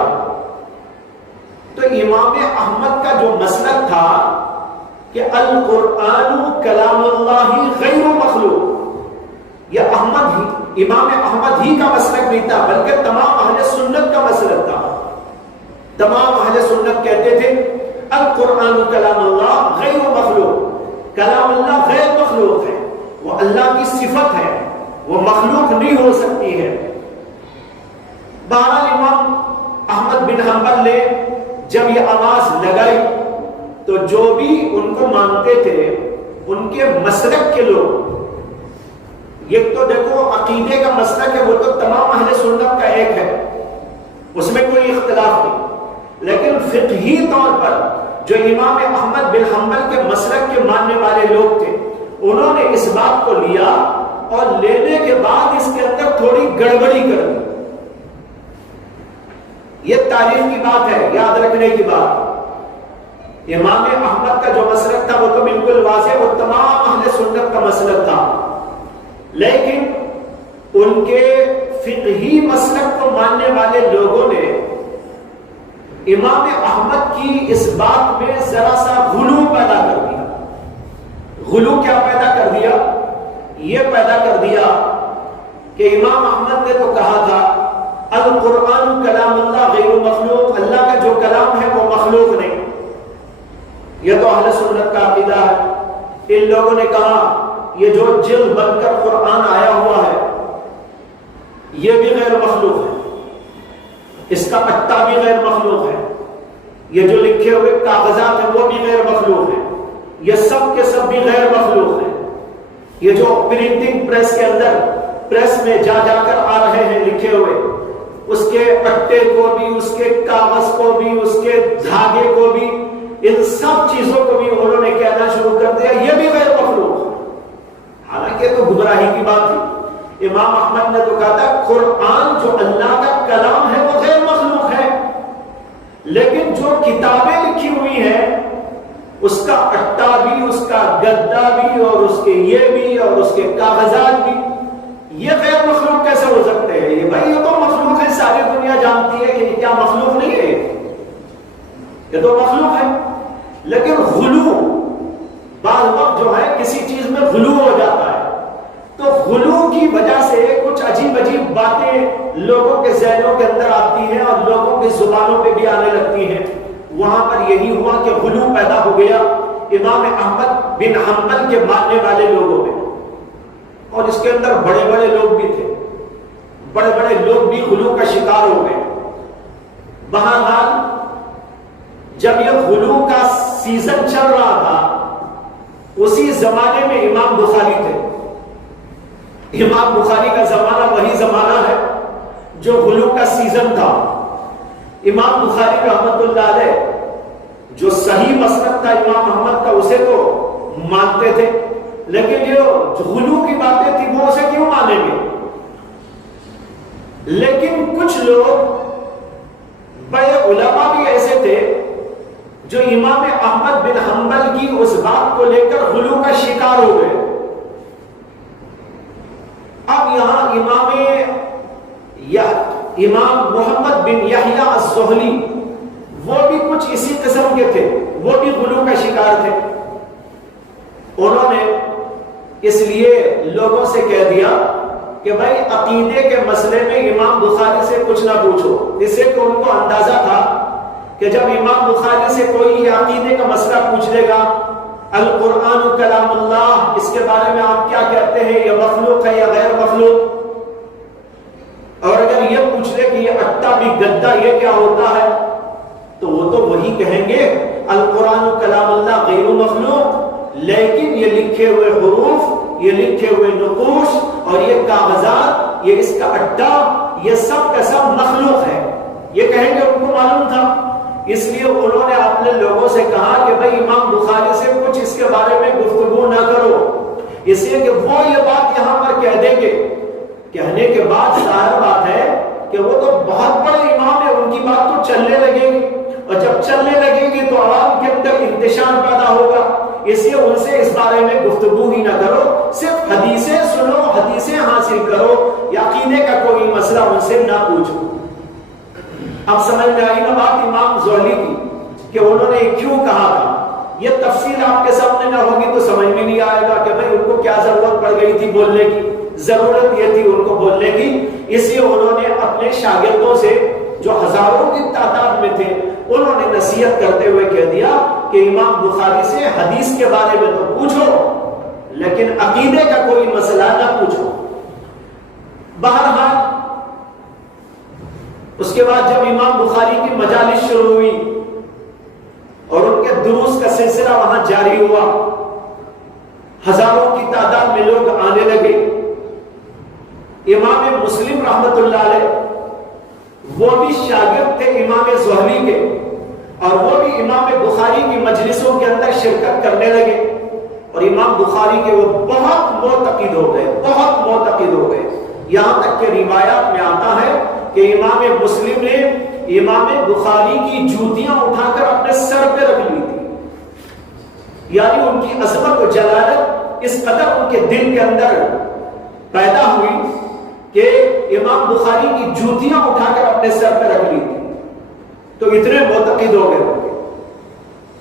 تو امام احمد کا جو مسلک تھا کہ القرآن کلام اللہ غیر مخلوق، یہ امام احمد ہی کا مسلک نہیں تھا بلکہ تمام اہل سنت کا مسلک تھا۔ تمام اہل سنت کہتے تھے القرآن کلام اللہ غیر مخلوق، کلام اللہ غیر مخلوق ہے، وہ اللہ کی صفت ہے، وہ مخلوق نہیں ہو سکتی ہے۔ بہرحال امام احمد بن حنبل نے جب یہ آواز لگائی تو جو بھی ان کو مانتے تھے ان کے مسلک کے لوگ، یہ تو دیکھو عقیدے کا مسلک ہے، وہ تو تمام اہل سنت کا ایک ہے، اس میں کوئی اختلاف نہیں، لیکن فقہی طور پر جو امام احمد بن حنبل کے مسلک کے ماننے والے لوگ تھے انہوں نے اس بات کو لیا اور لینے کے بعد اس کے اندر تھوڑی گڑبڑی کر دی. یہ تعریف کی بات ہے، یاد رکھنے کی بات. امام احمد کا جو مسلک تھا وہ تو بالکل واضح، وہ تمام اہل سنت کا مسلک تھا، لیکن ان کے فقہی مسلک کو ماننے والے لوگوں نے امام احمد کی اس بات میں ذرا سا غلو پیدا کر دیا. غلو کیا پیدا کر دیا؟ یہ پیدا کر دیا کہ امام احمد نے تو کہا تھا القرآن کلام اللہ غیر مخلوق، اللہ کا جو کلام ہے وہ مخلوق نہیں. یہ تو اہل سنت کا عقیدہ ہے. ان لوگوں نے کہا یہ جو جلد بن کر قرآن آیا ہوا ہے یہ بھی غیر مخلوق ہے، اس کا پٹا بھی غیر مخلوق ہے، یہ جو لکھے ہوئے کاغذات ہیں وہ بھی غیر مخلوق ہیں، یہ سب کے سب بھی غیر مخلوق ہیں. یہ جو پرنٹنگ پریس کے اندر پریس میں جا جا کر آ رہے ہیں لکھے ہوئے، اس کے پٹے کو بھی، اس کے کاغذ کو بھی، اس کے دھاگے کو بھی، ان سب چیزوں کو بھی انہوں نے کہنا شروع کر دیا یہ بھی غیر مخلوق ہے. حالانکہ تو گمراہی کی بات تھی. امام احمد نے تو کہا تھا قرآن جو اللہ کا کلام ہے وہ غیر مخلوق ہے، لیکن جو کتابیں لکھی ہوئی ہیں اس کا اٹا بھی، اس کا گدا بھی، اور اس کے یہ بھی، اور اس کے کاغذات بھی، یہ غیر مخلوق کیسے ہو سکتے ہیں؟ یہ بھائی یہ تو مخلوق ہے، ساری دنیا جانتی ہے کہ یہ کیا مخلوق نہیں ہے، یہ تو مخلوق ہے. لیکن غلو بعض وقت جو ہے کسی چیز میں غلو ہو جاتا ہے، تو غلو کی وجہ سے کچھ عجیب عجیب باتیں لوگوں کے ذہنوں کے اندر آتی ہیں اور لوگوں کی زبانوں پہ بھی آنے لگتی ہیں. وہاں پر یہی ہوا کہ غلو پیدا ہو گیا امام احمد بن حنبل کے ماننے والے لوگوں میں، اور اس کے اندر بڑے بڑے لوگ بھی تھے، بڑے بڑے لوگ بھی غلو کا شکار ہو گئے. بہرحال جب یہ غلو کا سیزن چل رہا تھا اسی زمانے میں امام بخاری تھے. امام بخاری کا زمانہ وہی زمانہ ہے جو غلو کا سیزن تھا. امام بخاری رحمت اللہ علیہ جو صحیح مسلک تھا امام احمد کا اسے تو مانتے تھے، لیکن یہ غلو کی باتیں تھی وہ اسے کیوں مانیں گے؟ لیکن کچھ لوگ بڑے علماء بھی ایسے تھے جو امام احمد بن حنبل کی اس بات کو لے کر غلو کا شکار ہو گئے. اب یہاں امام محمد بن یحییٰ الزہلی وہ بھی کچھ اسی قسم کے تھے، وہ بھی غلو کا شکار تھے. انہوں نے اس لیے لوگوں سے کہہ دیا کہ بھائی عقیدے کے مسئلے میں امام بخاری سے کچھ نہ پوچھو. اس سے کہ ان کو اندازہ تھا کہ جب امام بخاری سے کوئی یہ عقیدے کا مسئلہ پوچھ لے گا القرآن کلام اللہ، اس کے بارے میں آپ کیا کہتے ہیں، یہ مخلوق ہے یا غیر مخلوق، اور اگر یہ پوچھ لے کہ یہ اٹا بھی گدا یہ کیا ہوتا ہے تو وہ تو وہی کہیں گے القرآن کلام اللہ غیر مخلوق، لیکن یہ لکھے ہوئے حروف، یہ لکھے ہوئے نقوش اور یہ کاغذات، یہ اس کا اٹا، یہ سب کا سب مخلوق ہے، یہ کہیں گے. ان کو معلوم تھا، اس لیے انہوں نے اپنے لوگوں سے کہا کہ بھائی امام بخاری سے کچھ اس کے بارے میں گفتگو نہ کرو، اس لیے کہ وہ یہ بات یہاں پر کہہ دیں گے. کہنے کے بعد ظاہر بات ہے کہ وہ تو بہت بڑے امام ہیں، ان کی بات تو چلنے لگے گی، اور جب چلنے لگے گی تو عوام کے اندر انتشار پیدا ہوگا. اس لیے ان سے اس بارے میں گفتگو ہی نہ کرو، صرف حدیثیں سنو، حدیثیں حاصل کرو، یا عقیدے کا کوئی مسئلہ ان سے نہ پوچھو. اب سمجھ میں آئی نا بات امام زہلی کی کہ انہوں نے کیوں کہا تھا. یہ تفصیل آپ کے سامنے نہ ہوگی تو سمجھ میں نہیں آئے گا کہ بھائی ان کو کیا ضرورت پڑ گئی تھی بولنے کی. ضرورت یہ تھی ان کو بولنے کی، اس لیے انہوں نے اپنے شاگردوں سے جو ہزاروں کی تعداد میں تھے انہوں نے نصیحت کرتے ہوئے کہہ دیا کہ امام بخاری سے حدیث کے بارے میں تو پوچھو لیکن عقیدے کا کوئی مسئلہ نہ پوچھو. بہرحال اس کے بعد جب امام بخاری کی مجالس شروع ہوئی اور ان کے دروس کا سلسلہ وہاں جاری ہوا، ہزاروں کی تعداد میں لوگ آنے لگے. امام مسلم رحمت اللہ علیہ وہ بھی شاگرد تھے امام زہری کے، اور وہ بھی امام بخاری کی مجلسوں کے اندر شرکت کرنے لگے، اور امام بخاری کے وہ بہت معتقد ہو گئے، بہت معتقد ہو گئے، یہاں تک کہ روایات میں آتا ہے کہ امام مسلم نے امام بخاری کی جوتیاں اٹھا کر اپنے سر پہ رکھ لی تھی، یعنی ان کی عظمت و جلالت اس قدر ان کے دل کے اندر پیدا ہوئی کہ امام بخاری کی جوتیاں اٹھا کر اپنے سر پہ رکھ لی تھی، تو اتنے معتقد ہو گئے ہوں گے۔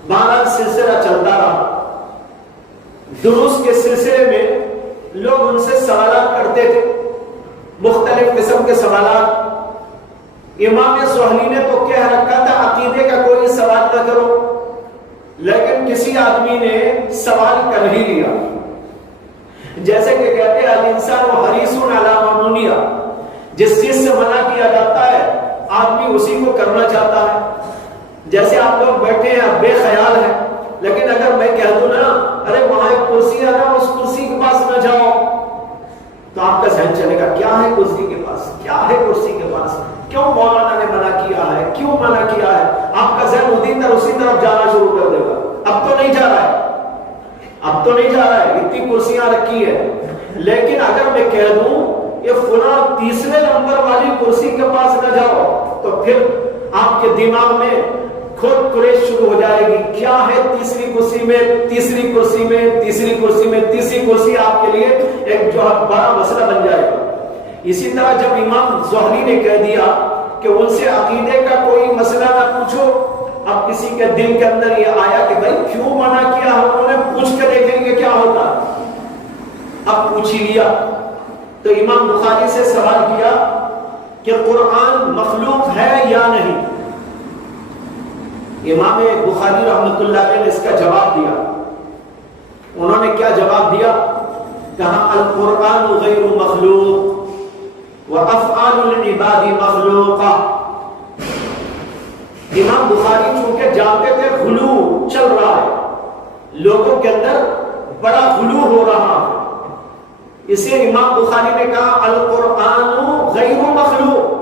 بہرحال سلسلہ چلتا رہا، دروس کے سلسلے میں لوگ ان سے سوالات کرتے تھے، مختلف قسم کے سوالات۔ امام سہلی نے تو کہہ رکھا تھا عقیدے کا کوئی سوال نہ کرو، لیکن کسی آدمی نے سوال کر ہی لیا، جیسے کہ کہتے ہیں الانسان حریص علی ما منع، جس چیز سے منع کیا جاتا ہے آدمی اسی کو کرنا چاہتا ہے۔ جیسے آپ لوگ بیٹھے ہیں بے خیال ہیں، لیکن اگر میں کہہ دوں نا ارے وہاں ایک کرسی ہے نا، اس کرسی کے پاس نہ جاؤ، تو آپ کا ذہن چلے گا کیا ہے کرسی کے پاس، کیا ہے کرسی کے پاس، کیوں مولانا نے منع کیا ہے، کیوں منع کیا ہے؟ آپ کا ذہن اسی طرف جانا شروع کر دے گا۔ اب تو نہیں جا رہا ہے، اب تو نہیں جا رہا ہے، اتنی کرسیاں رکھی ہے، لیکن اگر میں کہہ دوں یہ فلاں تیسرے نمبر والی کرسی کے پاس نہ جاؤ، تو پھر آپ کے دماغ میں خود کریش شروع ہو جائے گی، کیا ہے تیسری کرسی میں، تیسری کرسی میں، تیسری کرسی میں، تیسری کرسی آپ کے لیے ایک جو بڑا مسئلہ بن جائے گا۔ اسی طرح جب امام زہری نے کہہ دیا کہ ان سے عقیدے کا کوئی مسئلہ نہ پوچھو، اب کسی کے دل کے اندر یہ آیا کہ بھائی کیوں منع کیا، انہوں نے پوچھ کے دیکھیں گے کیا ہوتا، اب پوچھ ہی لیا۔ تو امام بخاری سے سوال کیا کہ قرآن مخلوق ہے یا نہیں؟ امام بخاری رحمۃ اللہ علیہ نے اس کا جواب دیا۔ انہوں نے کیا جواب دیا؟ کہا القرآن غیر مخلوق وافعال العباد مخلوقہ۔ امام بخاری چونکہ جانتے تھے غلو چل رہا ہے، لوگوں کے اندر بڑا غلو ہو رہا ہے، اسے امام بخاری نے کہا القرآن غیر مخلوق،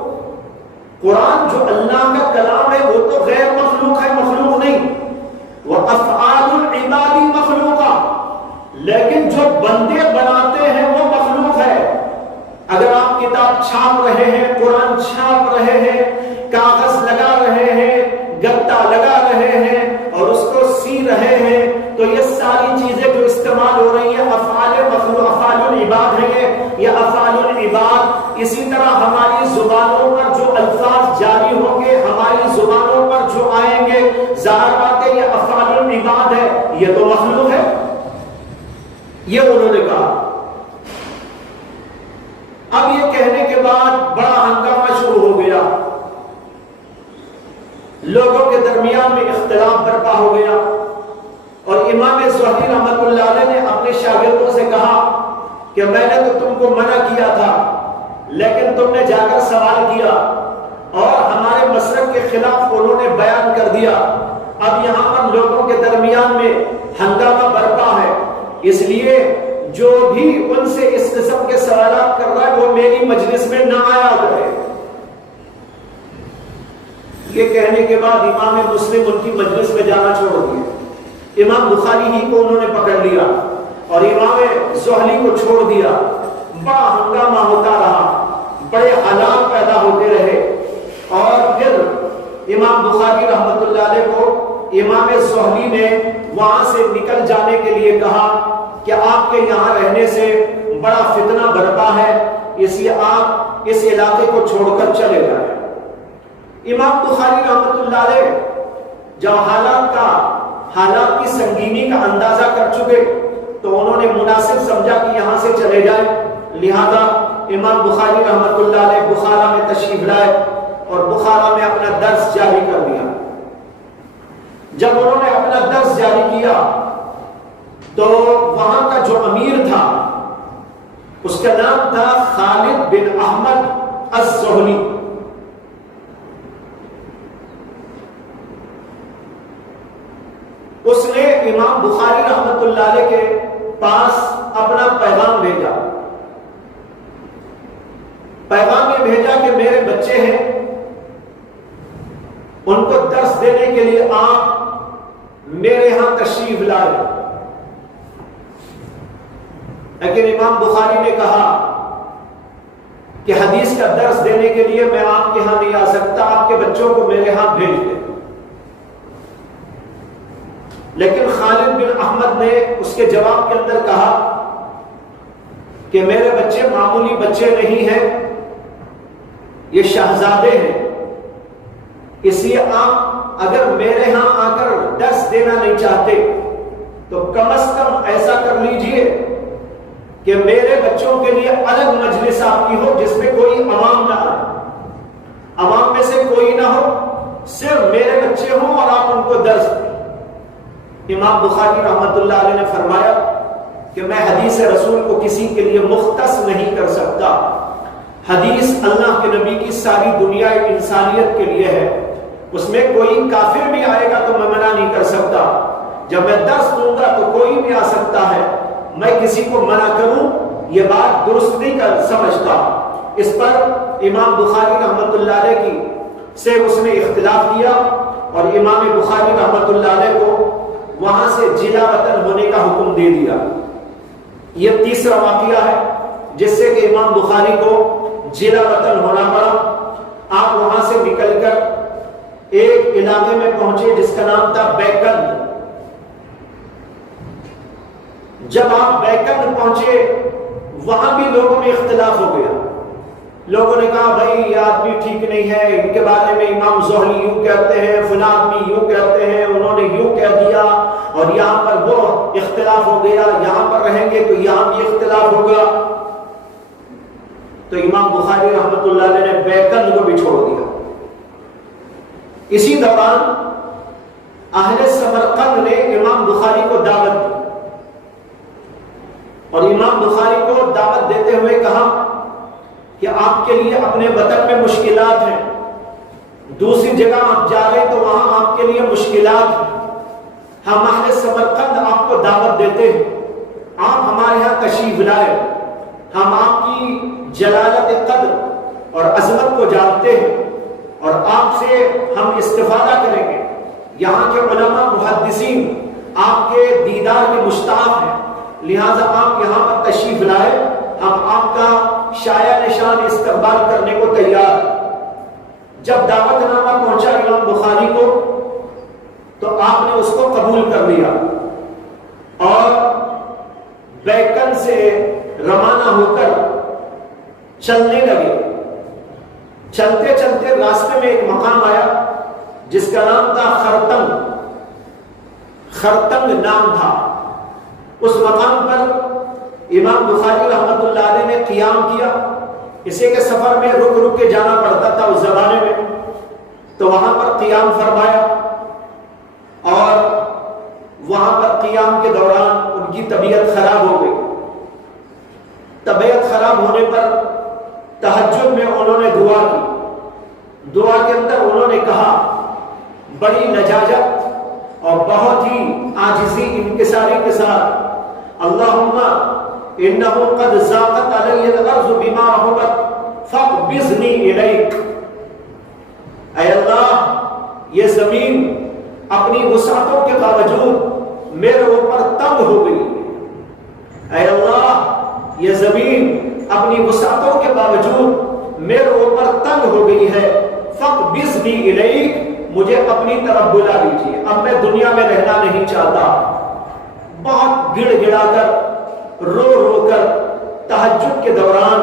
قرآن جو اللہ کا کلام ہے وہ تو غیر مخلوق ہے، مخلوق نہیں، وافعال العباد مخلوقہ، لیکن جو بندے بناتے ہیں وہ مخلوق ہے۔ اگر آپ کتاب چھاپ رہے ہیں، قرآن چھاپ رہے ہیں، کاغذ لگا رہے ہیں، گتا لگا رہے ہیں اور اس کو سی رہے ہیں، تو یہ ساری چیزیں جو استعمال ہو رہی ہیں افعال مخلوق، افعال العباد ہیں یہ افعال العباد۔ اسی طرح ہماری زبانوں پر جو الفاظ جاری ہوں گے، ہماری زبانوں پر جو آئیں گے، ظاہر بات ہے یہ افعال العباد ہے، یہ تو مخلوق ہے، یہ انہوں نے کہا۔ اب یہ کہنے کے بعد بڑا ہنگامہ شروع ہو گیا، لوگوں کے درمیان میں اختلاف برپا ہو گیا، اور امام زہری رحمۃ اللہ علیہ نے اپنے شاگردوں سے کہا کہ میں نے تو تم کو منع کیا تھا، لیکن تم نے جا کر سوال کیا اور ہمارے مسلک کے خلاف انہوں نے بیان کر دیا، اب یہاں پر لوگوں کے درمیان میں ہنگامہ برپا ہے، اس لیے جو بھی ان سے اس قسم کے سوالات کر رہا ہے وہ میری مجلس میں نہ آیا کرے۔ یہ کہنے کے بعد امام مسلم ان کی مجلس میں جانا چھوڑ دیا، امام بخاری ہی کو انہوں نے پکڑ لیا اور امام زہری کو چھوڑ دیا۔ بڑا ہنگامہ ہوتا رہا، بڑے حالات پیدا ہوتے رہے، اور پھر امام بخاری رحمۃ اللہ علیہ کو امام زہری نے وہاں سے نکل جانے کے لیے کہا کہ آپ کے یہاں رہنے سے بڑا فتنہ برپا ہے، اس لیے آپ اس علاقے کو چھوڑ کر چلے جائیں۔ امام بخاری رحمۃ اللہ علیہ جب حالات کی سنگینی کا اندازہ کر چکے تو انہوں نے مناسب سمجھا کہ یہاں سے چلے جائیں، لہذا امام بخاری رحمۃ اللہ علیہ بخارا میں تشریف لائے اور بخارا میں اپنا درس جاری کر دیا۔ جب انہوں نے اپنا درس جاری کیا تو وہاں کا جو امیر تھا اس کا نام تھا خالد بن احمد الزہلی۔ اس نے امام بخاری رحمۃ اللہ علیہ کے پاس اپنا پیغام بھیجا، پیغام یہ بھیجا کہ میرے بچے ہیں ان کو درس دینے کے لیے آپ میرے ہاں تشریف لائے، لیکن امام بخاری نے کہا کہ حدیث کا درس دینے کے لیے میں آپ کے ہاں نہیں آ سکتا، آپ کے بچوں کو میرے ہاں بھیج دیں۔ لیکن خالد بن احمد نے اس کے جواب کے اندر کہا کہ میرے بچے معمولی بچے نہیں ہیں، یہ شہزادے ہیں، اس لیے آپ اگر میرے ہاں آ کر درس دینا نہیں چاہتے تو کم از کم ایسا کر لیجئے کہ میرے بچوں کے لیے الگ مجلس آپ کی ہو جس میں کوئی عوام نہ آئے، عوام میں سے کوئی نہ ہو، صرف میرے بچے ہوں اور آپ ان کو درس دیں۔ امام بخاری رحمۃ اللہ علیہ نے فرمایا کہ میں حدیث رسول کو کسی کے لیے مختص نہیں کر سکتا، حدیث اللہ کے نبی کی ساری دنیا انسانیت کے لیے ہے، اس میں کوئی کافر بھی آئے گا تو میں منع نہیں کر سکتا، جب میں درس دوں گا تو کوئی بھی آ سکتا ہے، میں کسی کو منع کروں یہ بات درست نہیں کر سمجھتا۔ اس پر امام بخاری رحمۃ اللہ علیہ کی سے اس نے اختلاف کیا اور امام بخاری رحمۃ اللہ علیہ کو وہاں سے جلا وطن ہونے کا حکم دے دیا۔ یہ تیسرا واقعہ ہے جس سے کہ امام بخاری کو جلا وطن ہونا پڑا۔ آپ وہاں سے نکل کر ایک علاقے میں پہنچے جس کا نام تھا بیکند۔ جب آپ بیکند پہنچے وہاں بھی لوگوں میں اختلاف ہو گیا، لوگوں نے کہا بھائی یہ آدمی ٹھیک نہیں ہے، ان کے بارے میں امام زہری یوں کہتے ہیں، فلاں آدمی یوں کہتے ہیں، انہوں نے یوں کہہ دیا، اور یہاں پر وہ اختلاف ہو گیا، یہاں پر رہیں گے تو یہاں بھی اختلاف ہوگا۔ تو امام بخاری رحمۃ اللہ علیہ نے بیکند کو بھی چھوڑ دیا۔ اسی دوران اہل سمرقند نے امام بخاری کو دعوت دی اور امام بخاری کو دعوت دیتے ہوئے کہا کہ آپ کے لیے اپنے وطن میں مشکلات ہیں، دوسری جگہ آپ جا رہے تو وہاں آپ کے لیے مشکلات ہیں، ہم اہل سمرقند آپ کو دعوت دیتے ہیں، آپ ہمارے یہاں تشریف لائے، ہم آپ کی جلالت قدر اور عظمت کو جانتے ہیں اور آپ سے ہم استفادہ کریں گے، یہاں کے علماء محدثین آپ کے دیدار کے مشتاق ہیں، لہذا آپ یہاں پر تشریف لائے، ہم آپ کا شایع نشان استقبال کرنے کو تیار۔ جب دعوت نامہ پہنچا امام بخاری کو تو آپ نے اس کو قبول کر لیا اور بیکند سے روانہ ہو کر چلنے لگے۔ چلتے چلتے راستے میں ایک مقام آیا جس کا نام تھا خرتنگ، خرتنگ نام تھا۔ اس مقام پر امام بخاری رحمۃ اللہ علیہ نے قیام کیا، اسے کے سفر میں رک رک کے جانا پڑتا تھا اس زمانے میں، تو وہاں پر قیام فرمایا اور وہاں پر قیام کے دوران ان کی طبیعت خراب ہو گئی۔ طبیعت خراب ہونے پر تہجد میں انہوں نے دعا کی، دعا کے اندر انہوں نے کہا بڑی لجاجت اور بہت ہی عاجزی انکساری کے ساتھ، اللہم انہو قد ضاقت علی الارض بما رحبت فاقبضنی الیک، اے اللہ یہ زمین اپنی وسعتوں کے باوجود میرے اوپر تنگ ہو گئی، اے اللہ یہ زمین اپنی وسعتوں کے باوجود میرے اوپر تنگ ہو گئی ہے، فاقبضنی الیک، مجھے اپنی طرف بلا لیجیے، اب میں دنیا میں رہنا نہیں چاہتا۔ بہت گڑ گڑا کر رو رو کر تہجد کے دوران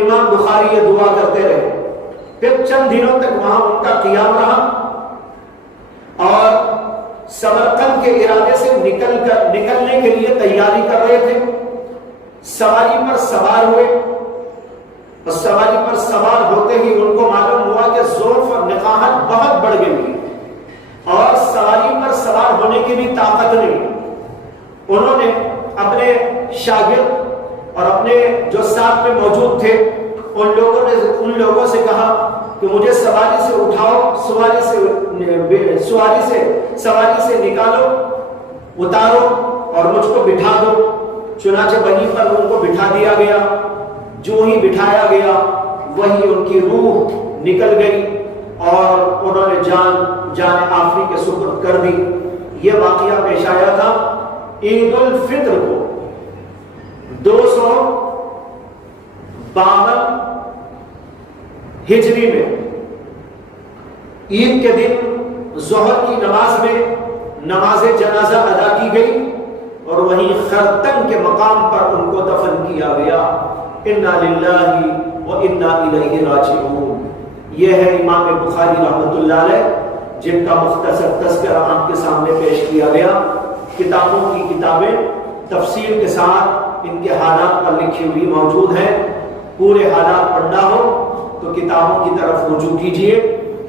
امام بخاری یہ دعا کرتے رہے۔ پھر چند دنوں تک وہاں ان کا قیام رہا اور سمرقند کے ارادے سے نکلنے کے لیے تیاری کر رہے تھے۔ سواری پر سوار ہوئے اور سواری پر سوار ہوتے ہی ان کو معلوم ہوا کہ ضعف اور نقاہت بہت بڑھ گئی اور سواری پر سوار ہونے کی بھی طاقت نہیں۔ انہوں نے اپنے شاگرد اور اپنے جو ساتھ میں موجود تھے ان لوگوں سے کہا کہ مجھے سواری سے اٹھاؤ، سواری سے نکالو، اتارو اور مجھ کو بٹھا دو۔ چنانچہ وہیں پر ان کو بٹھا دیا گیا۔ جو ہی بٹھایا گیا وہی ان کی روح نکل گئی اور انہوں نے جان آخری کے سپرد کر دی۔ یہ واقعہ پیش آیا تھا عید الفطر کو 252 ہجری میں۔ عید کے دن ظہر کی نماز میں نماز جنازہ ادا کی گئی اور وہیں خرطن کے مقام پر ان کو دفن کیا گیا۔ انا للہ و انا الیہ راجعون۔ یہ ہے امام بخاری رحمۃ اللہ علیہ جن کا مختصر تذکرہ آپ کے سامنے پیش کیا گیا۔ کتابوں کی کتابیں تفصیل کے ساتھ ان کے حالات پر لکھی ہوئی موجود ہیں۔ پورے حالات پڑھنا ہو تو کتابوں کی طرف رجوع کیجیے،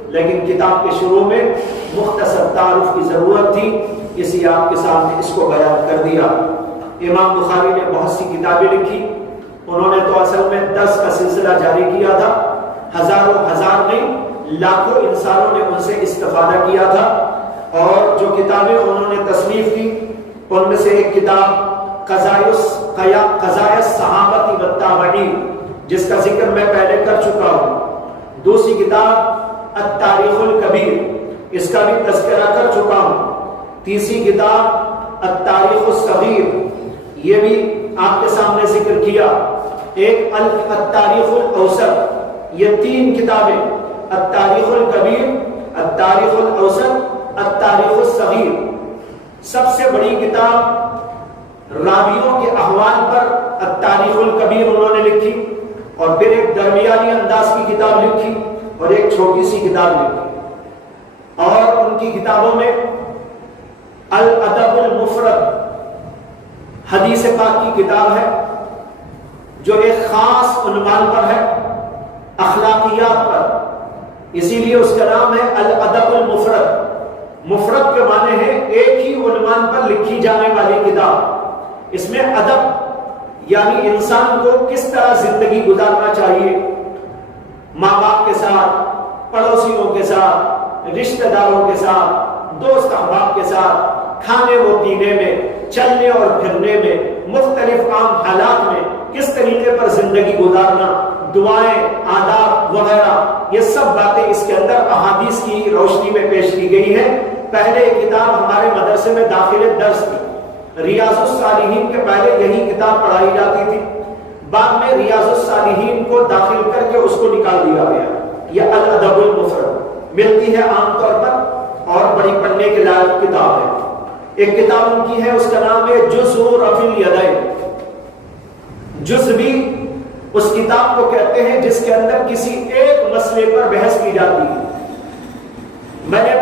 لیکن کتاب کے شروع میں مختصر تعارف کی ضرورت تھی، اس لیے آپ کے سامنے اس کو بیان کر دیا۔ امام بخاری نے بہت سی کتابیں لکھی، انہوں نے تو اصل میں 10 کا سلسلہ جاری کیا تھا، ہزاروں ہزار نہیں لاکھوں انسانوں نے ان سے استفادہ کیا تھا، اور جو کتابیں انہوں نے تصنیف کی ان میں سے ایک کتاب قضائے الصحابہ والتابعین جس کا ذکر میں پہلے کر چکا ہوں، دوسری کتاب التاریخ الکبیر اس کا بھی تذکرہ کر چکا ہوں، تیسری کتاب التاریخ الصغیر یہ بھی آپ کے سامنے ذکر کیا، ایک التاریخ الاوسط، یہ 3 کتابیں التاریخ الکبیر، التاریخ الاوسط، التاریخ الصغیر۔ سب سے بڑی کتاب راویوں کے احوال پر التاریخ الکبیر انہوں نے لکھی، اور پھر ایک درمیانی انداز کی کتاب لکھی اور ایک چھوٹی سی کتاب لکھی، اور ان کی کتابوں میں الادب المفرد حدیث پاک کی کتاب ہے جو ایک خاص عنوان پر ہے، اخلاقیات پر، اسی لیے اس کا نام ہے الادب المفرد۔ مفرد کے معنی ہے ایک ہی عنوان پر لکھی جانے والی کتاب۔ اس میں ادب یعنی انسان کو کس طرح زندگی گزارنا چاہیے، ماں باپ کے ساتھ، پڑوسیوں کے ساتھ، رشتہ داروں کے ساتھ، دوست احباب کے ساتھ، کھانے و پینے میں، چلنے اور پھرنے میں، مختلف عام حالات میں کس طریقے پر زندگی گزارنا، دعائیں، آداب وغیرہ، یہ سب باتیں اس کے اندر احادیث کی روشنی میں پیش کی گئی ہے۔ پہلے یہ کتاب ہمارے مدرسے میں داخل درس تھی، ریاض الصالحین کے پہلے یہی کتاب پڑھائی جاتی تھی، بعد میں ریاض الصالحین کو داخل کر کے اس کو نکال دیا گیا۔ یہ الادب المفرد ملتی ہے عام طور پر اور بڑی پڑھنے کے لائق کتاب ہے۔ ایک کتاب ان کی ہے، اس کا نام ہے جزء رفع الیدین۔ جزء بھی اس کتاب کو کہتے ہیں جس کے اندر کسی ایک مسئلے پر بحث کی جاتی ہے۔ میں نے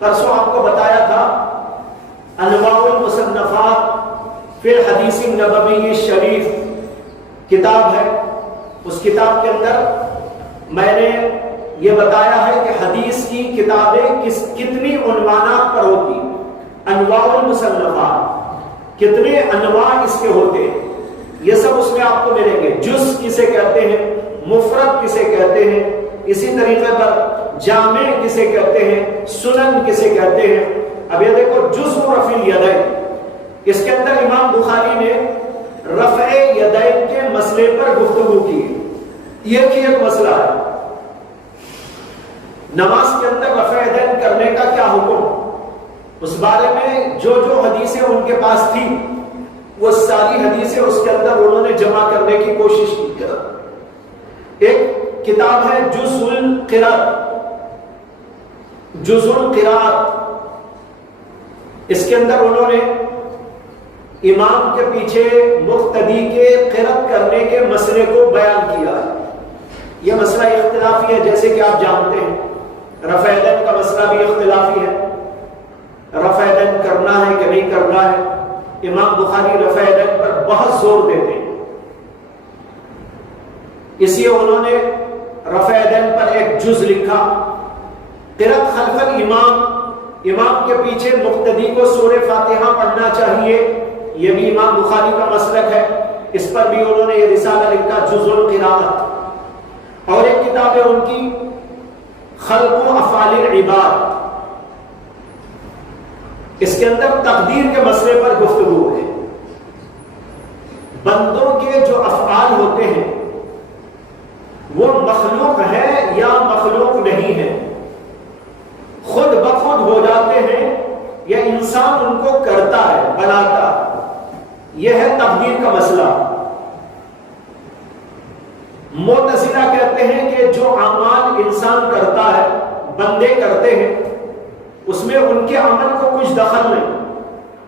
پرسوں آپ کو بتایا تھا انواع المصنفات فی الحدیث النبوی الشریف کتاب ہے، اس کتاب کے اندر میں نے یہ بتایا ہے کہ حدیث کی کتابیں کتنی عنوانات پر ہوتی، انواع المصنفات کتنے انواع اس کے ہوتے ہیں، یہ سب اس میں آپ کو ملیں گے۔ جز کسے کہتے ہیں، مفرد کسے کہتے ہیں، اسی طریقے پر جامع کسے کہتے ہیں، سنن کسے کہتے ہیں۔ اب یہ دیکھو جزء رفع الیدین، اس کے اندر امام بخاری نے رفع یدین کے مسئلے پر گفتگو کی ہے۔ یہ ایک مسئلہ ہے، نماز کے اندر رفع یدین کرنے کا کیا حکم، اس بارے میں جو حدیثیں ان کے پاس تھی وہ ساری حدیثیں اس کے اندر انہوں نے جمع کرنے کی کوشش کی۔ ایک کتاب ہے جزء القراءت، جزء القراءت، اس کے اندر انہوں نے امام کے پیچھے مقتدی کے قرأت کرنے کے مسئلے کو بیان کیا ہے۔ یہ مسئلہ اختلافی ہے، جیسے کہ آپ جانتے ہیں رفع یدین کا مسئلہ بھی اختلافی ہے، رفع یدین کرنا ہے کہ نہیں کرنا ہے۔ امام بخاری رفع یدین پر بہت زور دیتے ہیں، اس لیے انہوں نے رفع یدین پر ایک جز لکھا، قرأت خلف الامام، امام کے پیچھے مقتدی کو سورہ فاتحہ پڑھنا چاہیے، یہ بھی امام بخاری کا مسلک ہے، اس پر بھی انہوں نے یہ رسالہ لکھا جزء القراءت۔ اور ایک کتاب ہے ان کی خلق و افعال العباد، اس کے اندر تقدیر کے مسئلے پر گفتگو ہے، بندوں کے جو افعال ہوتے ہیں وہ مخلوق ہے یا مخلوق نہیں ہے۔ ہے، بناتا ہے۔ یہ ہے تقدیر کا مسئلہ۔ معتزلہ کہتے ہیں کہ جو اعمال انسان کرتا ہے، بندے کرتے ہیں، اس میں ان کے عمل کو کچھ دخل نہیں،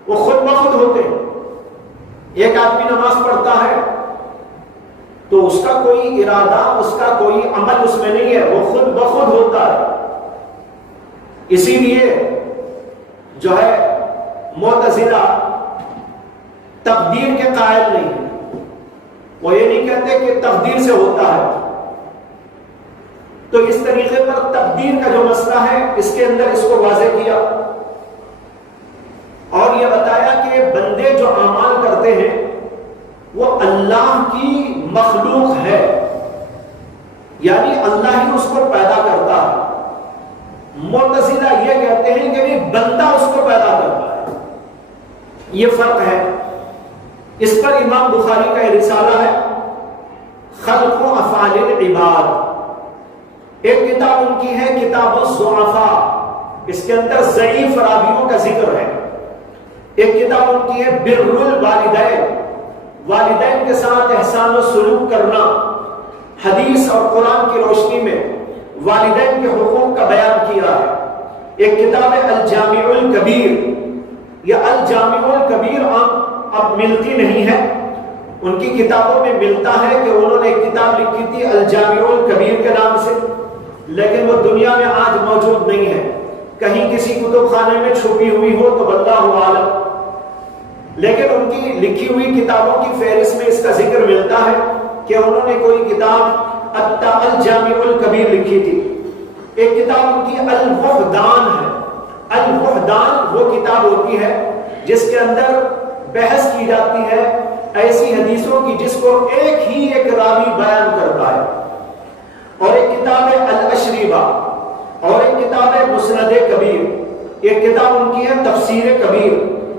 وہ خود بخود ہوتے ہیں۔ ایک آدمی نماز پڑھتا ہے تو اس کا کوئی ارادہ، اس کا کوئی عمل اس میں نہیں ہے، وہ خود بخود ہوتا ہے۔ اسی لیے جو ہے معتزلہ تقدیر کے قائل نہیں ہے، وہ یہ نہیں کہتے کہ تقدیر سے ہوتا ہے۔ تو اس طریقے پر تقدیر کا جو مسئلہ ہے اس کے اندر اس کو واضح کیا اور یہ بتایا کہ بندے جو اعمال کرتے ہیں وہ اللہ کی مخلوق ہے، یعنی اللہ ہی اس کو پیدا کرتا ہے۔ معتزلہ یہ کہتے ہیں کہ نہیں، بندہ اس کو پیدا کرتا ہے۔ یہ فرق ہے۔ اس پر امام بخاری کا ایک رسالہ ہے، خلق و افعال العباد۔ ایک کتاب ان کی ہے کتاب الضعفاء، اس کے اندر ضعیف راویوں کا ذکر ہے۔ ایک کتاب ان کی ہے بر الوالدین، والدین کے ساتھ احسان و سلوک کرنا، حدیث اور قرآن کی روشنی میں والدین کے حقوق کا بیان کیا ہے۔ ایک کتاب ہے الجامع الکبیر۔ یہ الجامع الکبیر اب ملتی نہیں ہے، ان کی کتابوں میں ملتا ہے کہ انہوں نے ایک کتاب لکھی تھی الجامع الکبیر کے نام سے، لیکن وہ دنیا میں آج موجود نہیں ہے، کہیں کسی کتب خانے میں چھپی ہوئی ہو تو واللہ عالم۔ لیکن ان کی لکھی ہوئی کتابوں کی فہرست میں اس کا ذکر ملتا ہے کہ انہوں نے کوئی کتاب الجامع الکبیر لکھی تھی۔ ایک کتاب ان کی الوحدان ہے۔ الوحدان وہ کتاب ہوتی ہے جس کے اندر بحث کی جاتی ہے ایسی حدیثوں کی جس کو ایک ہی ایک راوی بیان کرتا ہے۔ اور ایک کتاب ہے الاشربہ، اور ایک کتاب ہے مسند کبیر، ایک کتاب ان کی ہے تفسیر کبیر،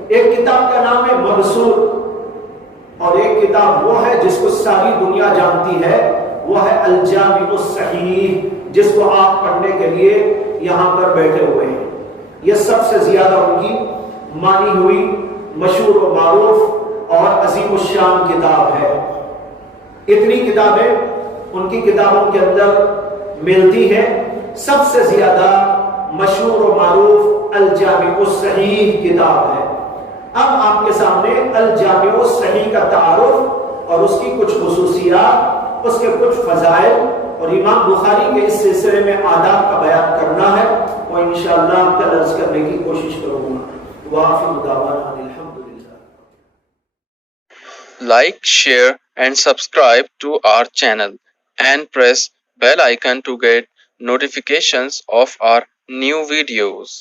ایک کتاب کا نام ہے مبسوط، اور ایک کتاب وہ ہے جس کو ساری دنیا جانتی ہے، وہ ہے الجامع الصحیح، جس کو آپ پڑھنے کے لیے یہاں پر بیٹھے ہوئے ہیں۔ یہ سب سے زیادہ ان کی مانی ہوئی مشہور و معروف اور عظیم الشان کتاب ہے۔ اتنی کتابیں ان کی کتابوں کے اندر ملتی ہیں۔ سب سے زیادہ مشہور و معروف الجامع الصحیح کتاب ہے۔ اب آپ کے سامنے الجامع الصحیح کا تعارف اور اس کی کچھ خصوصیات، اس کے کچھ فضائل اور امام بخاری کے اس سلسلے میں آداب کا بیان کرنا ہے، وہ انشاءاللہ کل عرض کرنے کی کوشش کروں گا۔ وآخر دعوانا الحمدللہ۔ Like, share and subscribe to our channel and press bell icon to get notifications of our new videos.